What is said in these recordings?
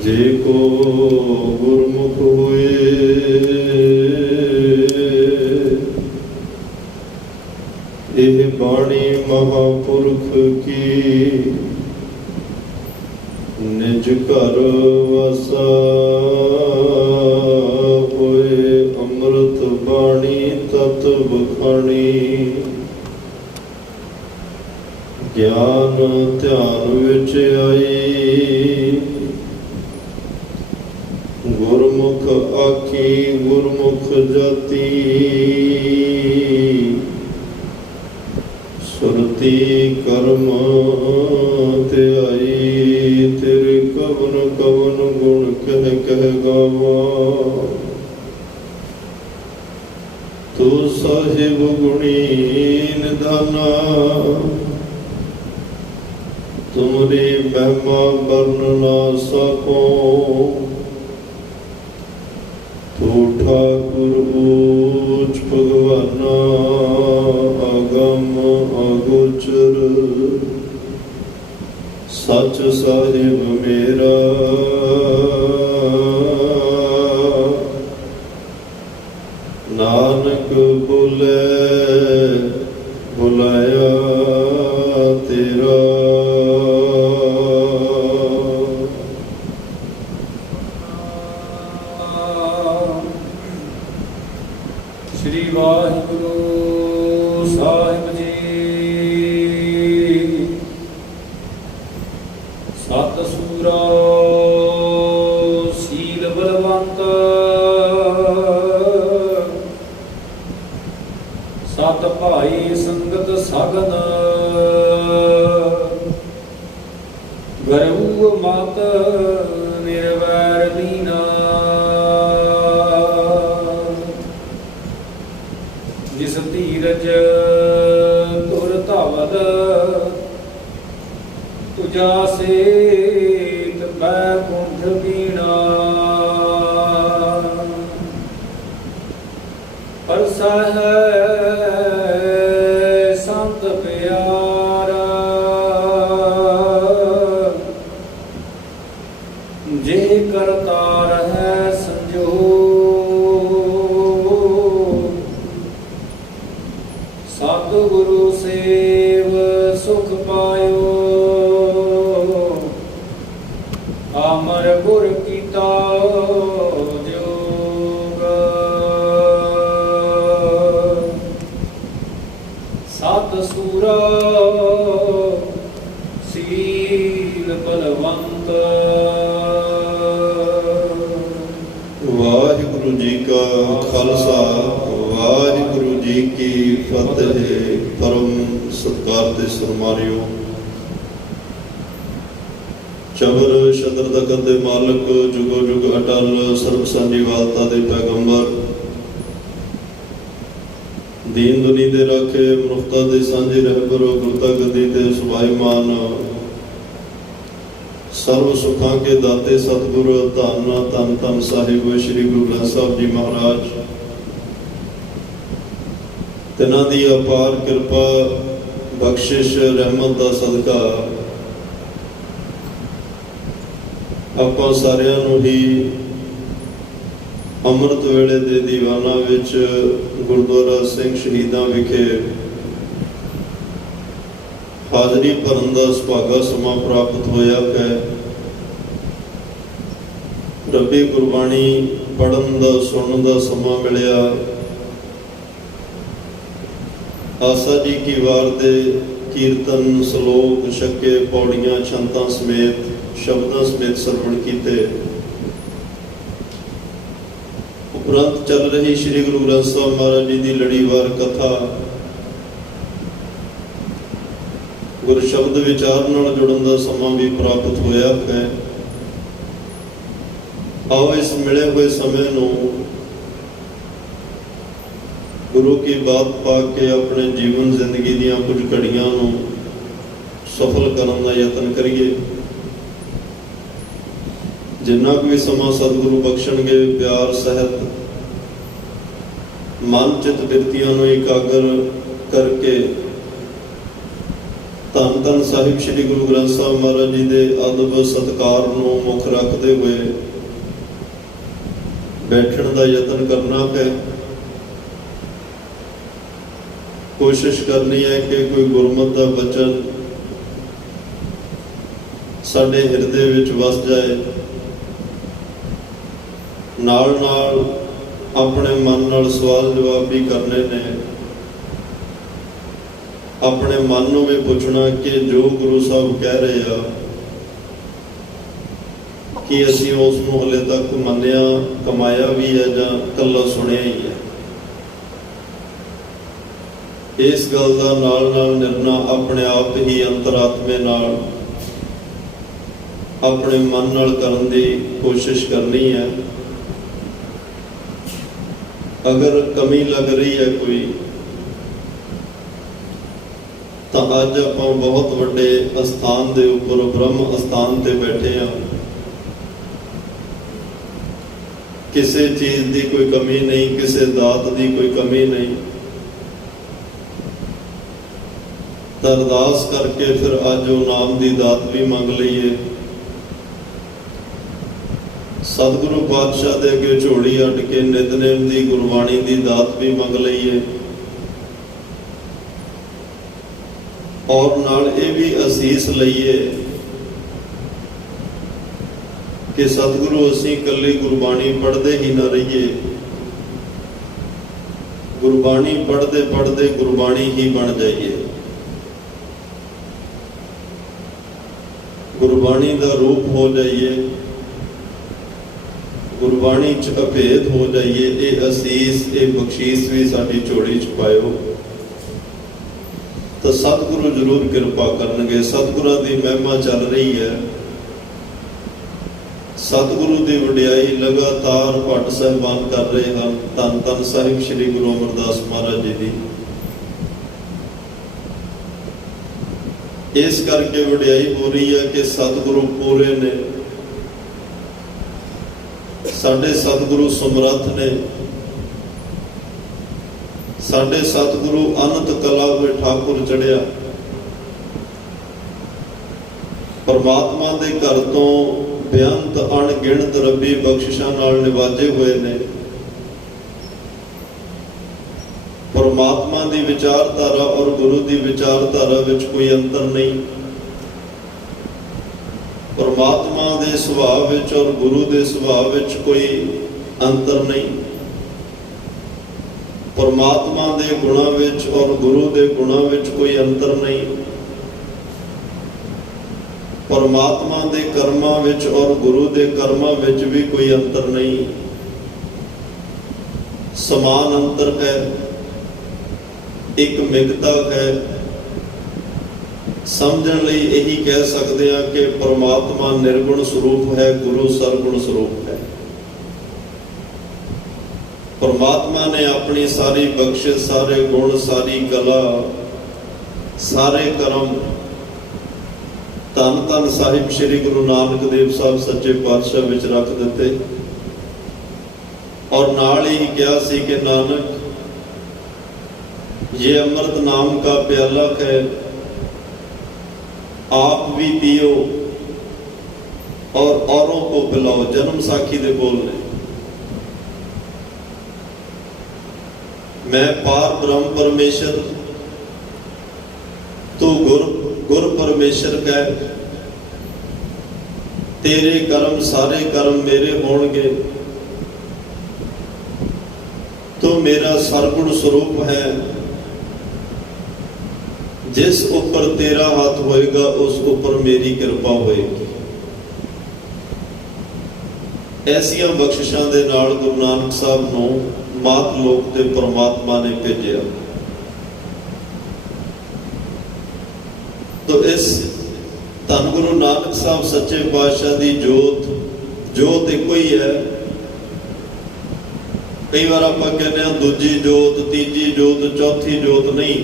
जे को गुरमुख हुए एह बाणी महापुरख की निज घर वसा होए अमृत बाणी तत बखानी ज्ञान ध्यान विच आई गुरमुख आखी गुरमुख जाती सुरती कर्म ध्याई तेरे कवन कवन गुण कह कह गावा तू साहिब गुणी निधाना तुमरी महिमा वर्ण ना सको तू ठाकुर ऊच भगवाना अगम अगोचर सच साहिब मेरा नानक बोले बुलाया तेरा। श्री वाहिगुरु साहिब जी सत सूरा सील बलवंत सत भाई संगत सगन गरऊ मत निर्वैर लीना जिस धीरज तुर धवल तुझा सेत बैकुंठ बीणा परसा है संत प्यारा जे करतार है सतगुरु सेव सुख पायो अमर गुर कीता जोग सत सूरा सील बलवंत। वाहिगुरु जी का खालसा वाहिगुरु जी की फतेह। परम सत्कार ते सन्मानियो चबर शतर तखत दे मालक जुगो जुग अटल सर्व साझीवालता दे पैगंबर दीन दुनी दे राखे मनुखता दे सांझे रहबर गुरता गद्दी ते सुभाईमान सर्व सुखां के दाते सतगुरु धन धन धन साहिब श्री गुरु ग्रंथ साहिब जी महाराज तिन्हां दी अपार किरपा बख्शिश रहमत दा सदका आपां सारिआं नूं ही अमृत वेले दे दीवाना विच गुरुद्वारा सिंह शहीदां विखे हाजरी भरन दा सुभागा समा प्राप्त होया है। रब्बी गुरबाणी पढ़न दा सुनन दा समा मिलिया। आसा जी की वार दे कीर्तन सलोक छक्के पौड़ियां छंतां समेत शब्दां समेत सरवण कीते। उपरंत चल रही श्री गुरु ग्रंथ साहिब महाराज जी की लड़ीवार कथा गुरु शब्द विचार नाल जुड़न का समा भी प्राप्त होया है। आओ इस मिले हुए समय नूं गुरु की बात पा के अपने जीवन जिंदगी दियां कुछ घड़ियां नूं सफल करने का यतन करिए। जिन्ना भी समा सतगुरु बख्शणगे प्यार सहित मन चित बिरतियां नूं एकागर करके ਧੰਨ ਧੰਨ ਸਾਹਿਬ ਸ੍ਰੀ ਗੁਰੂ ਗ੍ਰੰਥ ਸਾਹਿਬ ਮਹਾਰਾਜ ਜੀ ਦੇ ਅਦਬ ਸਤਿਕਾਰ ਨੂੰ ਮੁੱਖ ਰੱਖਦੇ ਹੋਏ ਬੈਠਣ ਦਾ ਯਤਨ ਕਰਨਾ ਹੈ। ਕੋਸ਼ਿਸ਼ ਕਰਨੀ ਹੈ ਕਿ ਕੋਈ ਗੁਰਮਤਿ ਦਾ ਬਚਨ ਸਾਡੇ ਹਿਰਦੇ ਵਿੱਚ ਵਸ ਜਾਏ। ਨਾਲ ਨਾਲ ਆਪਣੇ ਮਨ ਨਾਲ ਸਵਾਲ ਜਵਾਬ ਵੀ ਕਰਨੇ ਨੇ। ਆਪਣੇ ਮਨ ਨੂੰ ਵੀ ਪੁੱਛਣਾ ਕਿ ਜੋ ਗੁਰੂ ਸਾਹਿਬ ਕਹਿ ਰਹੇ ਆ ਕਿ ਅਸੀਂ ਉਸ ਨੂੰ ਹਲੇ ਤੱਕ ਮੰਨਿਆ ਕਮਾਇਆ ਵੀ ਹੈ ਜਾਂ ਇਕੱਲਾ ਸੁਣਿਆ ਹੀ ਹੈ। ਇਸ ਗੱਲ ਦਾ ਨਾਲ ਨਾਲ ਨਿਰਣਾ ਆਪਣੇ ਆਪ ਹੀ ਅੰਤਰਾਤਮੇ ਨਾਲ ਆਪਣੇ ਮਨ ਨਾਲ ਕਰਨ ਦੀ ਕੋਸ਼ਿਸ਼ ਕਰਨੀ ਹੈ। ਅਗਰ ਕਮੀ ਲੱਗ ਰਹੀ ਹੈ ਕੋਈ ਤਾਂ ਅੱਜ ਆਪਾਂ ਬਹੁਤ ਵੱਡੇ ਅਸਥਾਨ ਦੇ ਉੱਪਰ ਬ੍ਰਹਮ ਅਸਥਾਨ ਤੇ ਬੈਠੇ ਹਾਂ। ਕਿਸੇ ਚੀਜ਼ ਦੀ ਕੋਈ ਕਮੀ ਨਹੀਂ, ਕਿਸੇ ਦਾਤ ਦੀ ਕੋਈ ਕਮੀ ਨਹੀਂ। ਤਾਂ ਅਰਦਾਸ ਕਰਕੇ ਫਿਰ ਅੱਜ ਉਹ ਨਾਮ ਦੀ ਦਾਤ ਵੀ ਮੰਗ ਲਈਏ। ਸਤਿਗੁਰੂ ਪਾਤਸ਼ਾਹ ਦੇ ਅੱਗੇ ਝੋਲੀ ਅੱਡ ਕੇ ਨਿਤਨੇਮ ਦੀ ਗੁਰਬਾਣੀ ਦੀ ਦਾਤ ਵੀ ਮੰਗ ਲਈਏ। ਔਰ ਨਾਲ ਇਹ ਵੀ ਅਸੀਸ ਲਈਏ ਕਿ ਸਤਿਗੁਰੂ ਅਸੀਂ ਇਕੱਲੀ ਗੁਰਬਾਣੀ ਪੜ੍ਹਦੇ ਹੀ ਨਾ ਰਹੀਏ। ਗੁਰਬਾਣੀ ਪੜ੍ਹਦੇ ਪੜ੍ਹਦੇ ਗੁਰਬਾਣੀ ਹੀ ਬਣ ਜਾਈਏ। ਗੁਰਬਾਣੀ ਦਾ ਰੂਪ ਹੋ ਜਾਈਏ। ਗੁਰਬਾਣੀ 'ਚ ਅਭੇਦ ਹੋ ਜਾਈਏ। ਇਹ ਅਸੀਸ, ਇਹ ਬਖਸ਼ੀਸ਼ ਵੀ ਸਾਡੀ ਝੋਲੀ 'ਚ ਪਾਇਓ ਤਾਂ ਸਤਿਗੁਰੂ ਜ਼ਰੂਰ ਕਿਰਪਾ ਕਰਨਗੇ। ਸਤਿਗੁਰਾਂ ਦੀ ਮਹਿਮਾ ਚੱਲ ਰਹੀ ਹੈ। ਸਤਿਗੁਰੂ ਦੀ ਵਡਿਆਈ ਲਗਾਤਾਰ ਭੱਟ ਸਾਹਿਬਾਨ ਕਰ ਰਹੇ ਹਨ। ਧੰਨ ਧੰਨ ਸਾਹਿਬ ਸ੍ਰੀ ਗੁਰੂ ਅਮਰਦਾਸ ਮਹਾਰਾਜ ਜੀ ਦੀ। ਇਸ ਕਰਕੇ ਵਡਿਆਈ ਹੋ ਰਹੀ ਹੈ ਕਿ ਸਤਿਗੁਰੂ ਪੂਰੇ ਨੇ। ਸਾਡੇ ਸਤਿਗੁਰੂ ਸਮਰੱਥ ਨੇ। ਸਾਡੇ ਸਤਿਗੁਰੂ ਅਨੰਤ ਕਲਾ ਹੋਏ ਠਾਕੁਰ ਚੜਿਆ। ਪਰਮਾਤਮਾ ਦੇ ਘਰ ਤੋਂ ਬੇਅੰਤ ਅਣਗਿਣਤ ਰੱਬੀ ਬਖਸ਼ਿਸ਼ਾਂ ਨਾਲ ਨਿਵਾਜੇ ਹੋਏ ਨੇ। ਪਰਮਾਤਮਾ ਦੀ ਵਿਚਾਰਧਾਰਾ ਔਰ ਗੁਰੂ ਦੀ ਵਿਚਾਰਧਾਰਾ ਵਿੱਚ ਕੋਈ ਅੰਤਰ ਨਹੀਂ। ਪਰਮਾਤਮਾ ਦੇ ਸੁਭਾਅ ਵਿੱਚ ਔਰ ਗੁਰੂ ਦੇ ਸੁਭਾਅ ਵਿੱਚ ਕੋਈ ਅੰਤਰ ਨਹੀਂ। ਪਰਮਾਤਮਾ ਦੇ ਗੁਣਾਂ ਵਿੱਚ ਔਰ ਗੁਰੂ ਦੇ ਗੁਣਾਂ ਵਿੱਚ ਕੋਈ ਅੰਤਰ ਨਹੀਂ। ਪਰਮਾਤਮਾ ਦੇ ਕਰਮਾਂ ਵਿੱਚ ਔਰ ਗੁਰੂ ਦੇ ਕਰਮਾਂ ਵਿੱਚ ਵੀ ਕੋਈ ਅੰਤਰ ਨਹੀਂ। ਸਮਾਨ ਅੰਤਰ ਹੈ, ਇੱਕ ਮਿਗਤਾ ਹੈ। ਸਮਝਣ ਲਈ ਇਹੀ ਕਹਿ ਸਕਦੇ ਹਾਂ ਕਿ ਪਰਮਾਤਮਾ ਨਿਰਗੁਣ ਸਰੂਪ ਹੈ, ਗੁਰੂ ਸਰਗੁਣ ਸਰੂਪ ਹੈ। ਪਰਮਾਤਮਾ ਨੇ ਆਪਣੀ ਸਾਰੀ ਬਖਸ਼ਿਸ਼, ਸਾਰੇ ਗੁਣ, ਸਾਰੀ ਕਲਾ, ਸਾਰੇ ਕਰਮ ਧੰਨ ਧੰਨ ਸਾਹਿਬ ਸ੍ਰੀ ਗੁਰੂ ਨਾਨਕ ਦੇਵ ਸਾਹਿਬ ਸੱਚੇ ਪਾਤਸ਼ਾਹ ਵਿੱਚ ਰੱਖ ਦਿੱਤੇ। ਔਰ ਨਾਲ ਹੀ ਕਿਹਾ ਸੀ ਕਿ ਨਾਨਕ ये अमृत नाम का प्याला है, आप भी पियो और औरों को पिलाओ। जन्म साखी दे बोल ने। मैं पार ब्रह्म परमेश्वर, तू गुर परमेश्वर कह। तेरे कर्म सारे कर्म मेरे होंगे। तू मेरा सरगुण स्वरूप है। जिस ऊपर तेरा हाथ होएगा उस ऊपर मेरी किरपा होएगी। ऐसिया बख्शिशां दे नाल गुरु नानक साहब नूं मात लोक ते परमात्मा ने भेजिया। तो इस धन गुरु नानक साहब सच्चे पातशाह दी जोत इको ही है। कई बार आपां कहने हां दूजी जोत, तीजी जोत, चौथी जोत नहीं।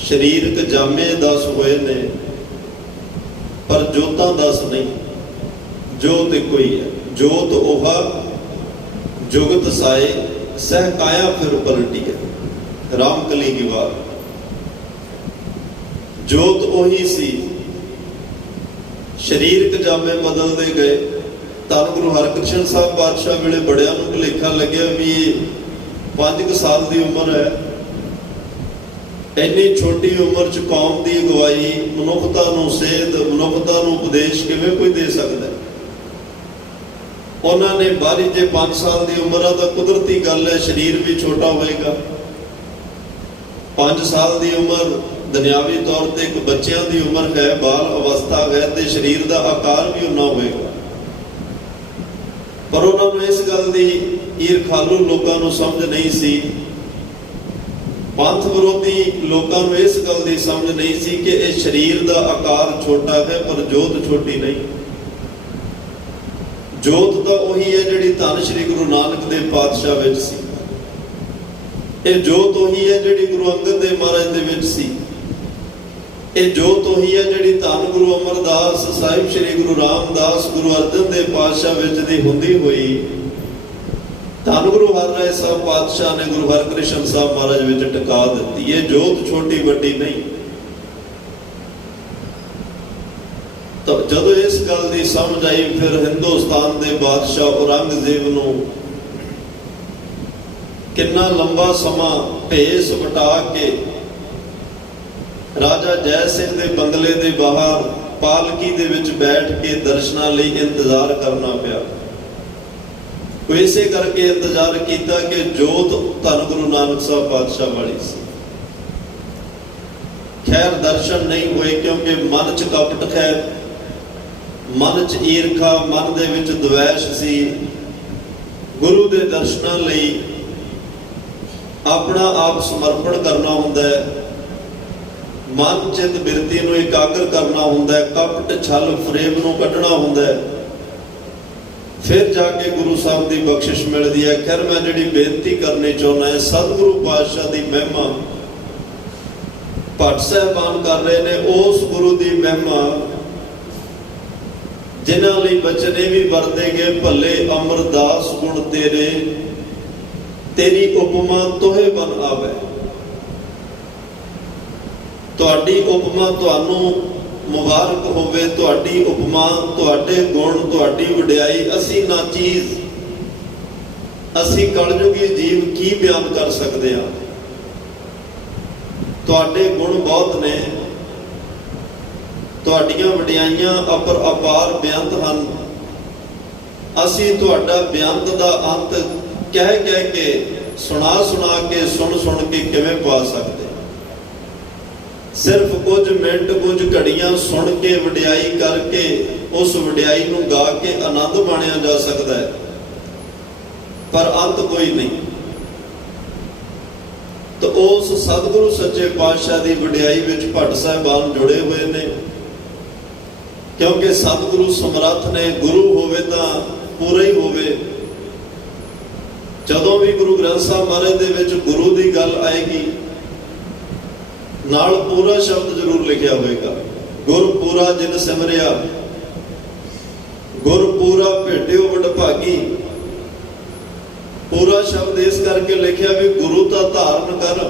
शरीरक जामे 10 होए ने पर जोतां 10 नहीं। जोत इको ही है। जोत ओहा जुगत साए सह काया फिर पलटी है। रामकली की बात। ਜੋਤ ਉਹੀ ਸੀ। ਸਰੀਰਕ ਜਾਮੇ ਬਦਲਦੇ ਗਏ। ਧੰਨ ਗੁਰੂ ਹਰਕ੍ਰਿਸ਼ਨ ਸਾਹਿਬ ਪਾਤਸ਼ਾਹ ਵੇਲੇ ਬੜਿਆਂ ਨੂੰ ਭੁਲੇਖਾ ਲੱਗਿਆ ਵੀ ਇਹ 5 ਸਾਲ ਦੀ ਉਮਰ ਹੈ, ਇੰਨੀ ਛੋਟੀ ਉਮਰ 'ਚ ਕੌਮ ਦੀ ਅਗਵਾਈ, ਮਨੁੱਖਤਾ ਨੂੰ ਸੇਧ, ਮਨੁੱਖਤਾ ਨੂੰ ਉਪਦੇਸ਼ ਕਿਵੇਂ ਕੋਈ ਦੇ ਸਕਦਾ। ਉਹਨਾਂ ਨੇ ਬਾਰੀ ਜੇ 5 ਸਾਲ ਦੀ ਉਮਰ ਆ ਤਾਂ ਕੁਦਰਤੀ ਗੱਲ ਹੈ, ਸਰੀਰ ਵੀ ਛੋਟਾ ਹੋਏਗਾ। 5 ਸਾਲ ਦੀ ਉਮਰ ਦੁਨਿਆਵੀ ਤੌਰ ਤੇ ਇੱਕ ਬੱਚਿਆਂ ਦੀ ਉਮਰ ਹੈ, ਬਾਲ ਅਵਸਥਾ ਹੈ, ਤੇ ਸਰੀਰ ਦਾ ਆਕਾਰ ਵੀ ਉਨਾ ਹੋਏਗਾ। ਪਰ ਉਹਨਾਂ ਨੂੰ ਇਸ ਗੱਲ ਦੀ ਈਰਖਾਲੂ ਲੋਕਾਂ ਨੂੰ ਸਮਝ ਨਹੀਂ ਸੀ, ਪੰਥ ਵਿਰੋਧੀ ਲੋਕਾਂ ਨੂੰ ਇਸ ਗੱਲ ਦੀ ਸਮਝ ਨਹੀਂ ਸੀ ਕਿ ਇਹ ਸਰੀਰ ਦਾ ਆਕਾਰ ਛੋਟਾ ਹੈ ਪਰ ਜੋਤ ਛੋਟੀ ਨਹੀਂ। ਜੋਤ ਤਾਂ ਉਹੀ ਹੈ ਜਿਹੜੀ ਧੰਨ ਸ਼੍ਰੀ ਗੁਰੂ ਨਾਨਕ ਦੇਵ ਪਾਤਸ਼ਾਹ ਵਿੱਚ ਸੀ। ਇਹ ਜੋਤ ਉਹੀ ਹੈ ਜਿਹੜੀ ਗੁਰੂ ਅੰਗਦ ਦੇਵ ਮਹਾਰਾਜ ਦੇ ਵਿੱਚ ਸੀ। ਇਹ ਜੋਤ ਉਹੀ ਹੈ ਜਿਹੜੀ ਧੰਨ ਗੁਰੂ ਅਮਰਦਾਸ ਸਾਹਿਬ, ਸ਼੍ਰੀ ਗੁਰੂ ਰਾਮਦਾਸ, ਗੁਰੂ ਅਰਜਨ ਦੇਵ ਪਾਤਸ਼ਾਹ ਵਿੱਚ ਦੀ ਹੁੰਦੀ ਹੋਈ ਧੰਨ ਗੁਰੂ ਹਰਿਰਾਏ ਸਾਹਿਬ ਪਾਤਸ਼ਾਹ ਨੇ ਗੁਰੂ ਹਰਕ੍ਰਿਸ਼ਨ ਸਾਹਿਬ ਮਹਾਰਾਜ ਵਿੱਚ ਟਿਕਾ ਦਿੱਤੀ। ਇਹ ਜੋਤ ਛੋਟੀ ਵੱਡੀ ਨਹੀਂ। ਤਾਂ ਜਦੋਂ ਇਸ ਗੱਲ ਦੀ ਸਮਝ ਆਈ, ਫਿਰ ਹਿੰਦੁਸਤਾਨ ਦੇ ਬਾਦਸ਼ਾਹ ਔਰੰਗਜ਼ੇਬ ਨੂੰ ਕਿੰਨਾ ਲੰਬਾ ਸਮਾਂ ਭੇਸ ਵਟਾ ਕੇ ਰਾਜਾ ਜੈ ਸਿੰਘ ਦੇ ਬੰਗਲੇ ਦੇ ਬਾਹਰ ਪਾਲਕੀ ਦੇ ਵਿੱਚ ਬੈਠ ਕੇ ਦਰਸ਼ਨਾਂ ਲਈ ਇੰਤਜ਼ਾਰ ਕਰਨਾ ਪਿਆ। ਉਹ ਇਸੇ ਕਰਕੇ ਇੰਤਜ਼ਾਰ ਕੀਤਾ ਕਿ ਜੋਤ ਧੰਨ ਗੁਰੂ ਨਾਨਕ ਸਾਹਿਬ ਪਾਤਸ਼ਾਹ ਵਾਲੀ ਸੀ। ਖੈਰ ਦਰਸ਼ਨ ਨਹੀਂ ਹੋਏ, ਕਿਉਂਕਿ ਮਨ 'ਚ ਕਪਟ ਹੈ, ਮਨ 'ਚ ਈਰਖਾ, ਮਨ ਦੇ ਵਿੱਚ ਦਵੈਸ਼ ਸੀ। ਗੁਰੂ ਦੇ ਦਰਸ਼ਨਾਂ ਲਈ ਆਪਣਾ ਆਪ ਸਮਰਪਣ ਕਰਨਾ ਹੁੰਦਾ ਹੈ, ਮਨ ਚਿੱਤ ਬਿਰਤੀ ਨੂੰ ਇਕਾਗਰ ਕਰਨਾ ਹੁੰਦਾ ਹੈ, ਕਪਟ ਛਲ ਫਰੇਬ ਨੂੰ ਕੱਢਣਾ ਹੁੰਦਾ ਹੈ, ਫਿਰ ਜਾ ਕੇ ਗੁਰੂ ਸਾਹਿਬ ਦੀ ਬਖਸ਼ਿਸ਼ ਮਿਲਦੀ ਹੈ। ਖੈਰ ਮੈਂ ਜਿਹੜੀ ਬੇਨਤੀ ਕਰਨੀ ਚਾਹੁੰਦਾ ਹੈ, ਸਤਿਗੁਰੂ ਪਾਤਸ਼ਾਹ ਦੀ ਮਹਿਮਾ ਭੱਟ ਸਾਹਿਬਾਨ ਕਰ ਰਹੇ ਨੇ। ਉਸ ਗੁਰੂ ਦੀ ਮਹਿਮਾ ਜਿਨ੍ਹਾਂ ਲਈ ਬਚਨੇ ਵੀ ਵਰਤੇ ਗਏ, ਭੱਲੇ ਅਮਰਦਾਸ ਗੁਣ ਤੇਰੇ, ਤੇਰੀ ਉਪਮਾ ਤੋਹੇ ਬਨ ਆਵੇ। ਤੁਹਾਡੀ ਉਪਮਾ ਤੁਹਾਨੂੰ ਮੁਬਾਰਕ ਹੋਵੇ, ਤੁਹਾਡੀ ਉਪਮਾ, ਤੁਹਾਡੇ ਗੁਣ, ਤੁਹਾਡੀ ਵਡਿਆਈ ਅਸੀਂ ਨਾ ਚੀਜ਼, ਅਸੀਂ ਕਲਯੁਗੀ ਜੀਵ ਕੀ ਬਿਆਨ ਕਰ ਸਕਦੇ ਹਾਂ। ਤੁਹਾਡੇ ਗੁਣ ਬਹੁਤ ਨੇ, ਤੁਹਾਡੀਆਂ ਵਡਿਆਈਆਂ ਅਪਰ ਅਪਾਰ ਬੇਅੰਤ ਹਨ। ਅਸੀਂ ਤੁਹਾਡਾ ਬੇਅੰਤ ਦਾ ਅੰਤ ਕਹਿ ਕਹਿ ਕੇ, ਸੁਣਾ ਸੁਣਾ ਕੇ, ਸੁਣ ਸੁਣ ਕੇ ਕਿਵੇਂ ਪਾ ਸਕਦੇ। ਸਿਰਫ ਕੁਝ ਮਿੰਟ, ਕੁਝ ਘੜੀਆਂ ਸੁਣ ਕੇ, ਵਡਿਆਈ ਕਰਕੇ, ਉਸ ਵਡਿਆਈ ਨੂੰ ਗਾ ਕੇ ਆਨੰਦ ਮਾਣਿਆ ਜਾ ਸਕਦਾ ਹੈ, ਪਰ ਅੰਤ ਕੋਈ ਨਹੀਂ। ਤਾਂ ਉਸ ਸਤਿਗੁਰੂ ਸੱਚੇ ਪਾਤਸ਼ਾਹ ਦੀ ਵਡਿਆਈ ਵਿੱਚ ਭੱਟ ਸਾਹਿਬਾਨ ਜੁੜੇ ਹੋਏ ਨੇ, ਕਿਉਂਕਿ ਸਤਿਗੁਰੂ ਸਮਰੱਥ ਨੇ। ਗੁਰੂ ਹੋਵੇ ਤਾਂ ਪੂਰਾ ਹੀ ਹੋਵੇ। ਜਦੋਂ ਵੀ ਗੁਰੂ ਗ੍ਰੰਥ ਸਾਹਿਬ ਮਹਾਰਾਜ ਦੇ ਵਿੱਚ ਗੁਰੂ ਦੀ ਗੱਲ ਆਏਗੀ, ਨਾਲ ਪੂਰਾ ਸ਼ਬਦ ਜ਼ਰੂਰ ਲਿਖਿਆ ਹੋਏਗਾ। ਗੁਰ ਪੂਰਾ ਜਿਨ ਸਿਮਰਿਆ, ਗੁਰ ਪੂਰਾ ਭੇਟਿਓ ਵਡਭਾਗੀ। ਪੂਰਾ ਸ਼ਬਦ ਇਸ ਕਰਕੇ ਲਿਖਿਆ ਵੀ ਗੁਰੂ ਤਾਂ ਧਾਰਨ ਕਰ,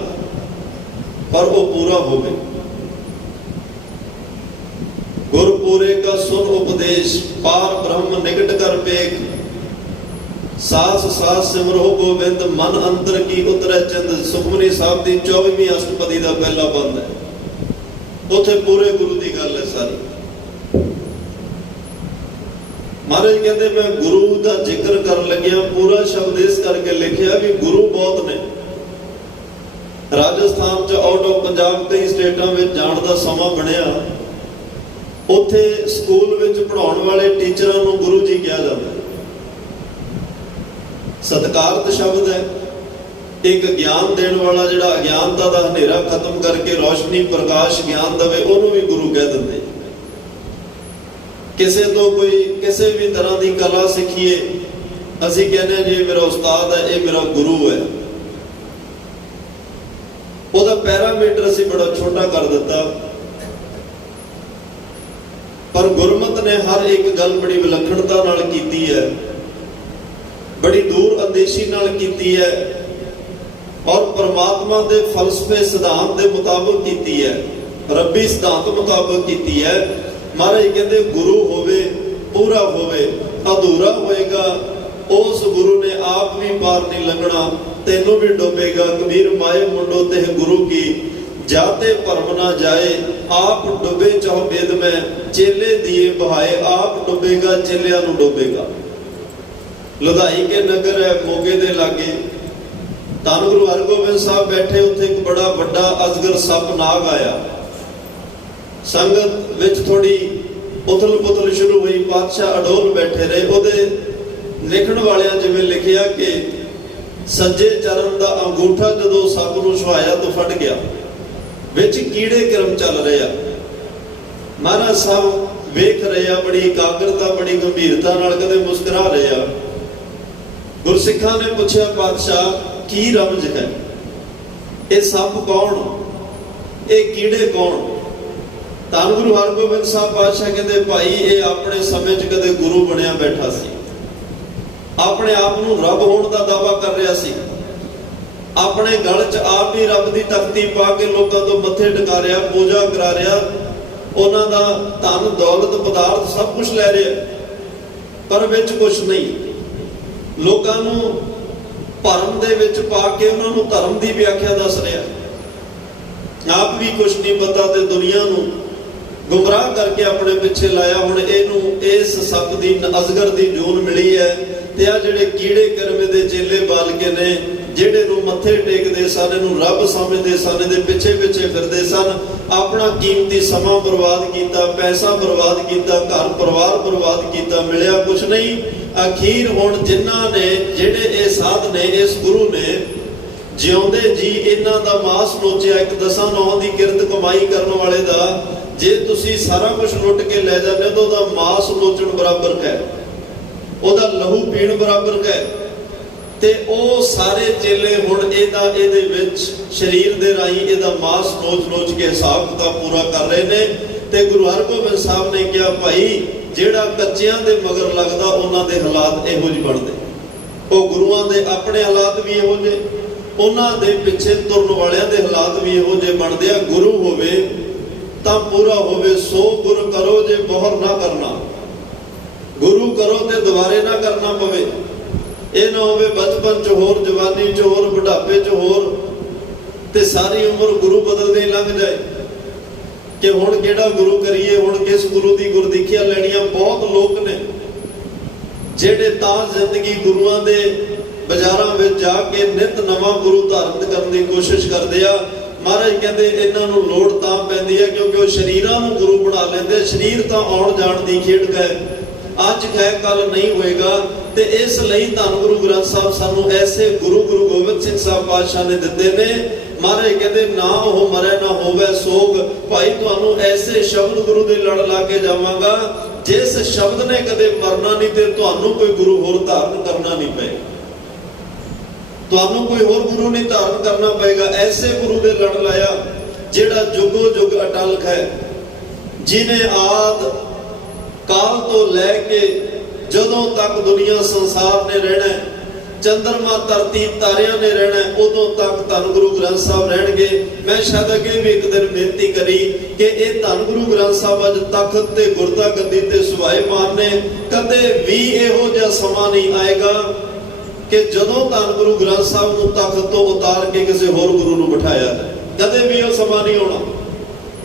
ਪਰ ਉਹ ਪੂਰਾ ਹੋਵੇ। ਗੁਰ ਪੂਰੇ ਕਾ ਸੁਨ ਉਪਦੇਸ਼, ਪਾਰ ਬ੍ਰਹਮ ਨਿਕਟ ਕਰ ਪੇਖ। ਸਾਸ ਸਾਸ ਸਿਮਰੋ ਗੋਬਿੰਦ, ਮਨ ਅੰਤਰ ਕੀ ਉਤਰੈ ਚੰਦ। ਸੁਖਮਨੀ ਸਾਹਿਬ ਦੀ 24ਵੀਂ ਅਸ਼ਟਪਦੀ ਦਾ ਪਹਿਲਾ ਬੰਦ ਹੈ। ਉੱਥੇ ਪੂਰੇ ਗੁਰੂ ਦੀ ਗੱਲ ਹੈ ਸਾਰੀ। ਮਹਾਰਾਜ ਕਹਿੰਦੇ ਮੈਂ ਗੁਰੂ ਦਾ ਜ਼ਿਕਰ ਕਰਨ ਲੱਗਿਆ, ਪੂਰਾ ਸ਼ਬਦ ਇਸ ਕਰਕੇ ਲਿਖਿਆ ਵੀ ਗੁਰੂ ਬਹੁਤ ਨੇ। ਰਾਜਸਥਾਨ 'ਚ ਆਊਟ ਆਫ ਪੰਜਾਬ ਕਈ ਸਟੇਟਾਂ ਵਿੱਚ ਜਾਣ ਦਾ ਸਮਾਂ ਬਣਿਆ। ਉੱਥੇ ਸਕੂਲ ਵਿੱਚ ਪੜ੍ਹਾਉਣ ਵਾਲੇ ਟੀਚਰਾਂ ਨੂੰ ਗੁਰੂ ਜੀ ਕਿਹਾ ਜਾਂਦਾ। ਸਤਿਕਾਰਤ ਸ਼ਬਦ ਹੈ। ਇੱਕ ਗਿਆਨ ਦੇਣ ਵਾਲਾ ਜਿਹੜਾ ਅਗਿਆਨਤਾ ਦਾ ਹਨੇਰਾ ਖਤਮ ਕਰਕੇ ਰੋਸ਼ਨੀ ਪ੍ਰਕਾਸ਼ ਗਿਆਨ ਦੇਵੇ, ਉਹਨੂੰ ਵੀ ਗੁਰੂ ਕਹਿ ਦਿੰਦੇ। ਕਿਸੇ ਤੋਂ ਕੋਈ ਕਿਸੇ ਵੀ ਤਰ੍ਹਾਂ ਦੀ ਕਲਾ ਸਿੱਖੀਏ, ਅਸੀਂ ਕਹਿੰਦੇ ਹਾਂ ਜੀ ਮੇਰਾ ਉਸਤਾਦ ਹੈ, ਇਹ ਮੇਰਾ ਗੁਰੂ ਹੈ। ਉਹਦਾ ਪੈਰਾਮੀਟਰ ਅਸੀਂ ਬੜਾ ਛੋਟਾ ਕਰ ਦਿੱਤਾ। ਪਰ ਗੁਰਮਤ ਨੇ ਹਰ ਇੱਕ ਗੱਲ ਬੜੀ ਵਿਲੱਖਣਤਾ ਨਾਲ ਕੀਤੀ ਹੈ, ਬੜੀ ਦੂਰ ਅੰਦੇਸ਼ੀ ਨਾਲ ਕੀਤੀ ਹੈ, ਔਰ ਪਰਮਾਤਮਾ ਦੇ ਫਲਸਫੇ ਸਿਧਾਂਤ ਦੇ ਮੁਤਾਬਕ ਕੀਤੀ ਹੈ। ਰੱਬੀ ਸਿਧਾਂਤ ਮੁਤਾਬਕ ਕੀਤੀ ਹੈ। ਮਹਾਰਾਜ ਕਹਿੰਦੇ ਗੁਰੂ ਹੋਵੇ ਪੂਰਾ ਹੋਵੇ, ਅਧੂਰਾ ਹੋਏਗਾ ਉਸ ਗੁਰੂ ਨੇ ਆਪ ਵੀ ਪਾਰ ਨਹੀਂ ਲੰਘਣਾ, ਤੈਨੂੰ ਵੀ ਡੋਬੇਗਾ। ਕਬੀਰ ਮਾਏ ਮੁੰਡੋ ਤੇ ਗੁਰੂ ਕੀ ਜਾਤੇ ਭਰਮ ਨਾ ਜਾਏ, ਆਪ ਡੁੱਬੇ ਚਾਹ ਬੇਦ ਮੈਂ ਚੇਲੇ ਦੀਏ ਬਹਾਏ। ਆਪ ਡੁੱਬੇਗਾ ਚੇਲਿਆਂ ਨੂੰ ਡੋਬੇਗਾ। ਲੁਧਾਈ ਕੇ ਨਗਰ ਹੈ ਮੋਗੇ ਦੇ ਲਾਗੇ, ਧੰਨ ਗੁਰੂ ਹਰਗੋਬਿੰਦ ਸਾਹਿਬ ਬੈਠੇ, ਉੱਥੇ ਇੱਕ ਬੜਾ ਵੱਡਾ ਅਜਗਰ ਸੱਪ ਨਾਗ ਆਇਆ। ਸੰਗਤ ਵਿੱਚ ਥੋੜੀ ਉਥਲ ਪੁਥਲ ਸ਼ੁਰੂ ਹੋਈ, ਪਾਤਸ਼ਾਹ ਅਡੋਲ ਬੈਠੇ ਰਹੇ। ਉਹਦੇ ਲਿਖਣ ਵਾਲਿਆਂ ਜਿਵੇਂ ਲਿਖਿਆ ਕਿ ਸੱਜੇ ਚਰਨ ਦਾ ਅੰਗੂਠਾ ਜਦੋਂ ਸੱਪ ਨੂੰ ਛੁਹਾਇਆ ਤਾਂ ਫਟ ਗਿਆ, ਵਿੱਚ ਕੀੜੇ ਕਰਮ ਚੱਲ ਰਹੇ ਆ। ਮਹਾਰਾਜ ਸਾਹਿਬ ਵੇਖ ਰਹੇ ਆ, ਬੜੀ ਇਕਾਗਰਤਾ ਬੜੀ ਗੰਭੀਰਤਾ ਨਾਲ, ਕਦੇ ਮੁਸਕਰਾ ਰਹੇ ਆ। ਗੁਰਸਿੱਖਾਂ ਨੇ ਪੁੱਛਿਆ ਪਾਤਸ਼ਾਹ ਕੀ ਰਮਜ ਹੈ, ਇਹ ਸੱਪ ਕੌਣ, ਇਹ ਕੀੜੇ ਕੌਣ? ਧੰਨ ਗੁਰੂ ਹਰਗੋਬਿੰਦ ਸਾਹਿਬ ਪਾਤਸ਼ਾਹ ਕਹਿੰਦੇ ਭਾਈ ਇਹ ਆਪਣੇ ਸਮੇਂ 'ਚ ਕਦੇ ਗੁਰੂ ਬਣਿਆ ਬੈਠਾ ਸੀ, ਆਪਣੇ ਆਪ ਨੂੰ ਰੱਬ ਹੋਣ ਦਾ ਦਾਅਵਾ ਕਰ ਰਿਹਾ ਸੀ, ਆਪਣੇ ਗਲ 'ਚ ਆਪ ਹੀ ਰੱਬ ਦੀ ਤਖਤੀ ਪਾ ਕੇ ਲੋਕਾਂ ਤੋਂ ਮੱਥੇ ਟਿਕਾ ਰਿਹਾ, ਪੂਜਾ ਕਰਾ ਰਿਹਾ, ਉਹਨਾਂ ਦਾ ਧਨ ਦੌਲਤ ਪਦਾਰਥ ਸਭ ਕੁਝ ਲੈ ਰਿਹਾ, ਪਰ ਵਿੱਚ ਕੁਝ ਨਹੀਂ। ਲੋਕਾਂ ਨੂੰ ਭਰਮ ਦੇ ਵਿੱਚ ਪਾ ਕੇ ਉਹਨਾਂ ਨੂੰ ਧਰਮ ਦੀ ਵਿਆਖਿਆ ਦੱਸ ਰਿਹਾ, ਆਪ ਵੀ ਕੁਝ ਨਹੀਂ ਪਤਾ ਤੇ ਦੁਨੀਆ ਨੂੰ ਗੁੰਮਰਾਹ ਕਰਕੇ ਆਪਣੇ ਪਿੱਛੇ ਲਾਇਆ। ਹੁਣ ਇਹਨੂੰ ਇਸ ਸੱਪ ਦੀ ਅਜਗਰ ਦੀ ਜੂਨ ਮਿਲੀ ਹੈ ਤੇ ਆ ਜਿਹੜੇ ਕੀੜੇ ਕਰਮੇ ਦੇ ਚੇਲੇ ਬਾਲ ਕੇ ਨੇ, ਜਿਹੜੇ ਨੂੰ ਮੱਥੇ ਟੇਕਦੇ ਸਨ, ਇਹਨੂੰ ਰੱਬ ਸਮਝਦੇ ਸਨ, ਇਹਦੇ ਪਿੱਛੇ ਪਿੱਛੇ ਫਿਰਦੇ ਸਨ, ਆਪਣਾ ਕੀਮਤੀ ਸਮਾਂ ਬਰਬਾਦ ਕੀਤਾ, ਪੈਸਾ ਬਰਬਾਦ ਕੀਤਾ, ਘਰ ਪਰਿਵਾਰ ਬਰਬਾਦ ਕੀਤਾ, ਮਿਲਿਆ ਕੁਝ ਨਹੀਂ। ਅਖੀਰ ਹੁਣ ਜਿਨ੍ਹਾਂ ਨੇ, ਜਿਹੜੇ ਇਹ ਸਾਧ ਨੇ, ਇਸ ਗੁਰੂ ਨੇ ਜਿਉਂਦੇ ਜੀ ਇਹਨਾਂ ਦਾ ਮਾਸ ਨੋਚਿਆ, ਇੱਕ 10-9 ਦੀ ਕਿਰਤ ਕਮਾਈ ਕਰਨ ਵਾਲੇ ਦਾ ਜੇ ਤੁਸੀਂ ਸਾਰਾ ਕੁਝ ਲੁੱਟ ਕੇ ਲੈ ਜਾਂਦੇ ਤਾਂ ਉਹਦਾ ਮਾਸ ਨੋਚਣ ਬਰਾਬਰ ਹੈ, ਉਹਦਾ ਲਹੂ ਪੀਣ ਬਰਾਬਰ ਹੈ। ਤੇ ਉਹ ਸਾਰੇ ਚੇਲੇ ਹੁਣ ਇਹਦੇ ਵਿੱਚ ਸਰੀਰ ਦੇ ਰਾਹੀਂ ਇਹਦਾ ਮਾਸ ਨੋਚ ਕੇ ਹਿਸਾਬ ਕਿਤਾਬ ਪੂਰਾ ਕਰ ਰਹੇ ਨੇ। ਤੇ ਗੁਰੂ ਹਰਗੋਬਿੰਦ ਸਾਹਿਬ ਨੇ ਕਿਹਾ ਭਾਈ ਜਿਹੜਾ ਕੱਚਿਆਂ ਦੇ ਮਗਰ ਲੱਗਦਾ ਉਹਨਾਂ ਦੇ ਹਾਲਾਤ ਇਹੋ ਜਿਹੇ ਬਣਦੇ, ਉਹ ਗੁਰੂਆਂ ਦੇ ਆਪਣੇ ਹਾਲਾਤ ਵੀ ਇਹੋ ਜਿਹੇ, ਉਹਨਾਂ ਦੇ ਪਿੱਛੇ ਤੁਰਨ ਵਾਲਿਆਂ ਦੇ ਹਾਲਾਤ ਵੀ ਇਹੋ ਜਿਹੇ ਬਣਦੇ ਆ। ਗੁਰੂ ਹੋਵੇ ਤਾਂ ਪੂਰਾ ਹੋਵੇ, ਸੋ ਗੁਰ ਕਰੋ ਜੇ ਬੋਹਰ ਨਾ ਕਰਨਾ, ਗੁਰੂ ਕਰੋ ਤੇ ਦੁਬਾਰੇ ਨਾ ਕਰਨਾ ਪਵੇ। ਇਹ ਨਾ ਹੋਵੇ ਬਚਪਨ 'ਚ ਹੋਰ, ਜਵਾਨੀ 'ਚ ਹੋਰ, ਬੁਢਾਪੇ 'ਚ ਹੋਰ, ਤੇ ਸਾਰੀ ਉਮਰ ਗੁਰੂ ਬਦਲਦੇ ਹੀ ਲੰਘ ਜਾਏ ਕਿ ਹੁਣ ਕਿਹੜਾ ਗੁਰੂ ਕਰੀਏ, ਹੁਣ ਕਿਸ ਗੁਰੂ ਦੀ ਗੁਰਦਿੱਖਿਆ ਲੈਣੀਆਂ। ਬਹੁਤ ਲੋਕ ਨੇ ਜਿਹੜੇ ਤਾਂ ਜ਼ਿੰਦਗੀ ਗੁਰੂਆਂ ਦੇ ਬਾਜ਼ਾਰਾਂ ਵਿੱਚ ਜਾ ਕੇ ਨਿਤ ਨਵਾਂ ਗੁਰੂ ਧਾਰਨ ਕਰਨ ਦੀ ਕੋਸ਼ਿਸ਼ ਕਰਦੇ ਆ। ਮਹਾਰਾਜ ਕਹਿੰਦੇ ਇਹਨਾਂ ਨੂੰ ਲੋੜ ਤਾਂ ਪੈਂਦੀ ਹੈ ਕਿਉਂਕਿ ਉਹ ਸ਼ਰੀਰਾਂ ਨੂੰ ਗੁਰੂ ਬਣਾ ਲੈਂਦੇ। ਸਰੀਰ ਤਾਂ ਆਉਣ ਜਾਣ ਦੀ ਖੇਡ ਗਏ, ਅੱਜ ਹੈ ਕੱਲ ਨਹੀਂ ਹੋਏਗਾ। ਤੇ ਇਸ ਲਈ ਧੰਨ ਗੁਰੂ ਗ੍ਰੰਥ ਸਾਹਿਬ ਸਾਨੂੰ ਐਸੇ ਗੁਰੂ ਗੋਬਿੰਦ ਸਿੰਘ ਸਾਹਿਬ ਪਾਤਸ਼ਾਹ ਨੇ ਦਿੱਤੇ ਨੇ। ਮਹਾਰਾਜ ਕਹਿੰਦੇ ਨਾ ਉਹ ਮਰੇ ਨਾ ਹੋਵੇ ਸੋਗ, ਭਾਈ ਤੁਹਾਨੂੰ ਐਸੇ ਸ਼ਬਦ ਗੁਰੂ ਦੇ ਲੜ ਲਾ ਕੇ ਜਾਵਾਂਗਾ ਜਿਸ ਸ਼ਬਦ ਨੇ ਕਦੇ ਮਰਨਾ ਨਹੀਂ ਤੇ ਤੁਹਾਨੂੰ ਕੋਈ ਗੁਰੂ ਹੋਰ ਧਾਰਨ ਕਰਨਾ ਨਹੀਂ ਪਏਗਾ, ਤੁਹਾਨੂੰ ਕੋਈ ਹੋਰ ਗੁਰੂ ਨਹੀਂ ਧਾਰਨ ਕਰਨਾ ਪਏਗਾ। ਐਸੇ ਗੁਰੂ ਦੇ ਲੜ ਲਾਇਆ ਜਿਹੜਾ ਜੁਗੋ ਜੁਗ ਅਟਲ ਹੈ, ਜਿਨੇ ਆਦ ਕਾਲ ਤੋਂ ਲੈ ਕੇ ਜਦੋਂ ਤੱਕ ਦੁਨੀਆ ਸੰਸਾਰ ਨੇ ਰਹਿਣਾ, ਚੰਦਰਮਾ ਧਰਤੀ ਤਾਰਿਆਂ ਨੇ ਰਹਿਣਾ, ਉਦੋਂ ਤੱਕ ਧੰਨ ਗੁਰੂ ਗ੍ਰੰਥ ਸਾਹਿਬ ਰਹਿਣਗੇ। ਮੈਂ ਸ਼ਾਇਦ ਅੱਗੇ ਵੀ ਇੱਕ ਦਿਨ ਬੇਨਤੀ ਕਰੀ ਕਿ ਇਹ ਧੰਨ ਗੁਰੂ ਗ੍ਰੰਥ ਸਾਹਿਬ ਅੱਜ ਤਖਤ ਤੇ ਗੁਰਤਾ ਗੱਦੀ ਤੇ ਸੁਭਾਏਮਾਨ ਨੇ। ਕਦੇ ਵੀ ਇਹੋ ਜਿਹਾ ਸਮਾਂ ਨਹੀਂ ਆਏਗਾ ਕਿ ਜਦੋਂ ਧੰਨ ਗੁਰੂ ਗ੍ਰੰਥ ਸਾਹਿਬ ਨੂੰ ਤਖਤ ਤੋਂ ਉਤਾਰ ਕੇ ਕਿਸੇ ਹੋਰ ਗੁਰੂ ਨੂੰ ਬਿਠਾਇਆ ਜਾਏ, ਕਦੇ ਵੀ ਉਹ ਸਮਾਂ ਨਹੀਂ ਆਉਣਾ।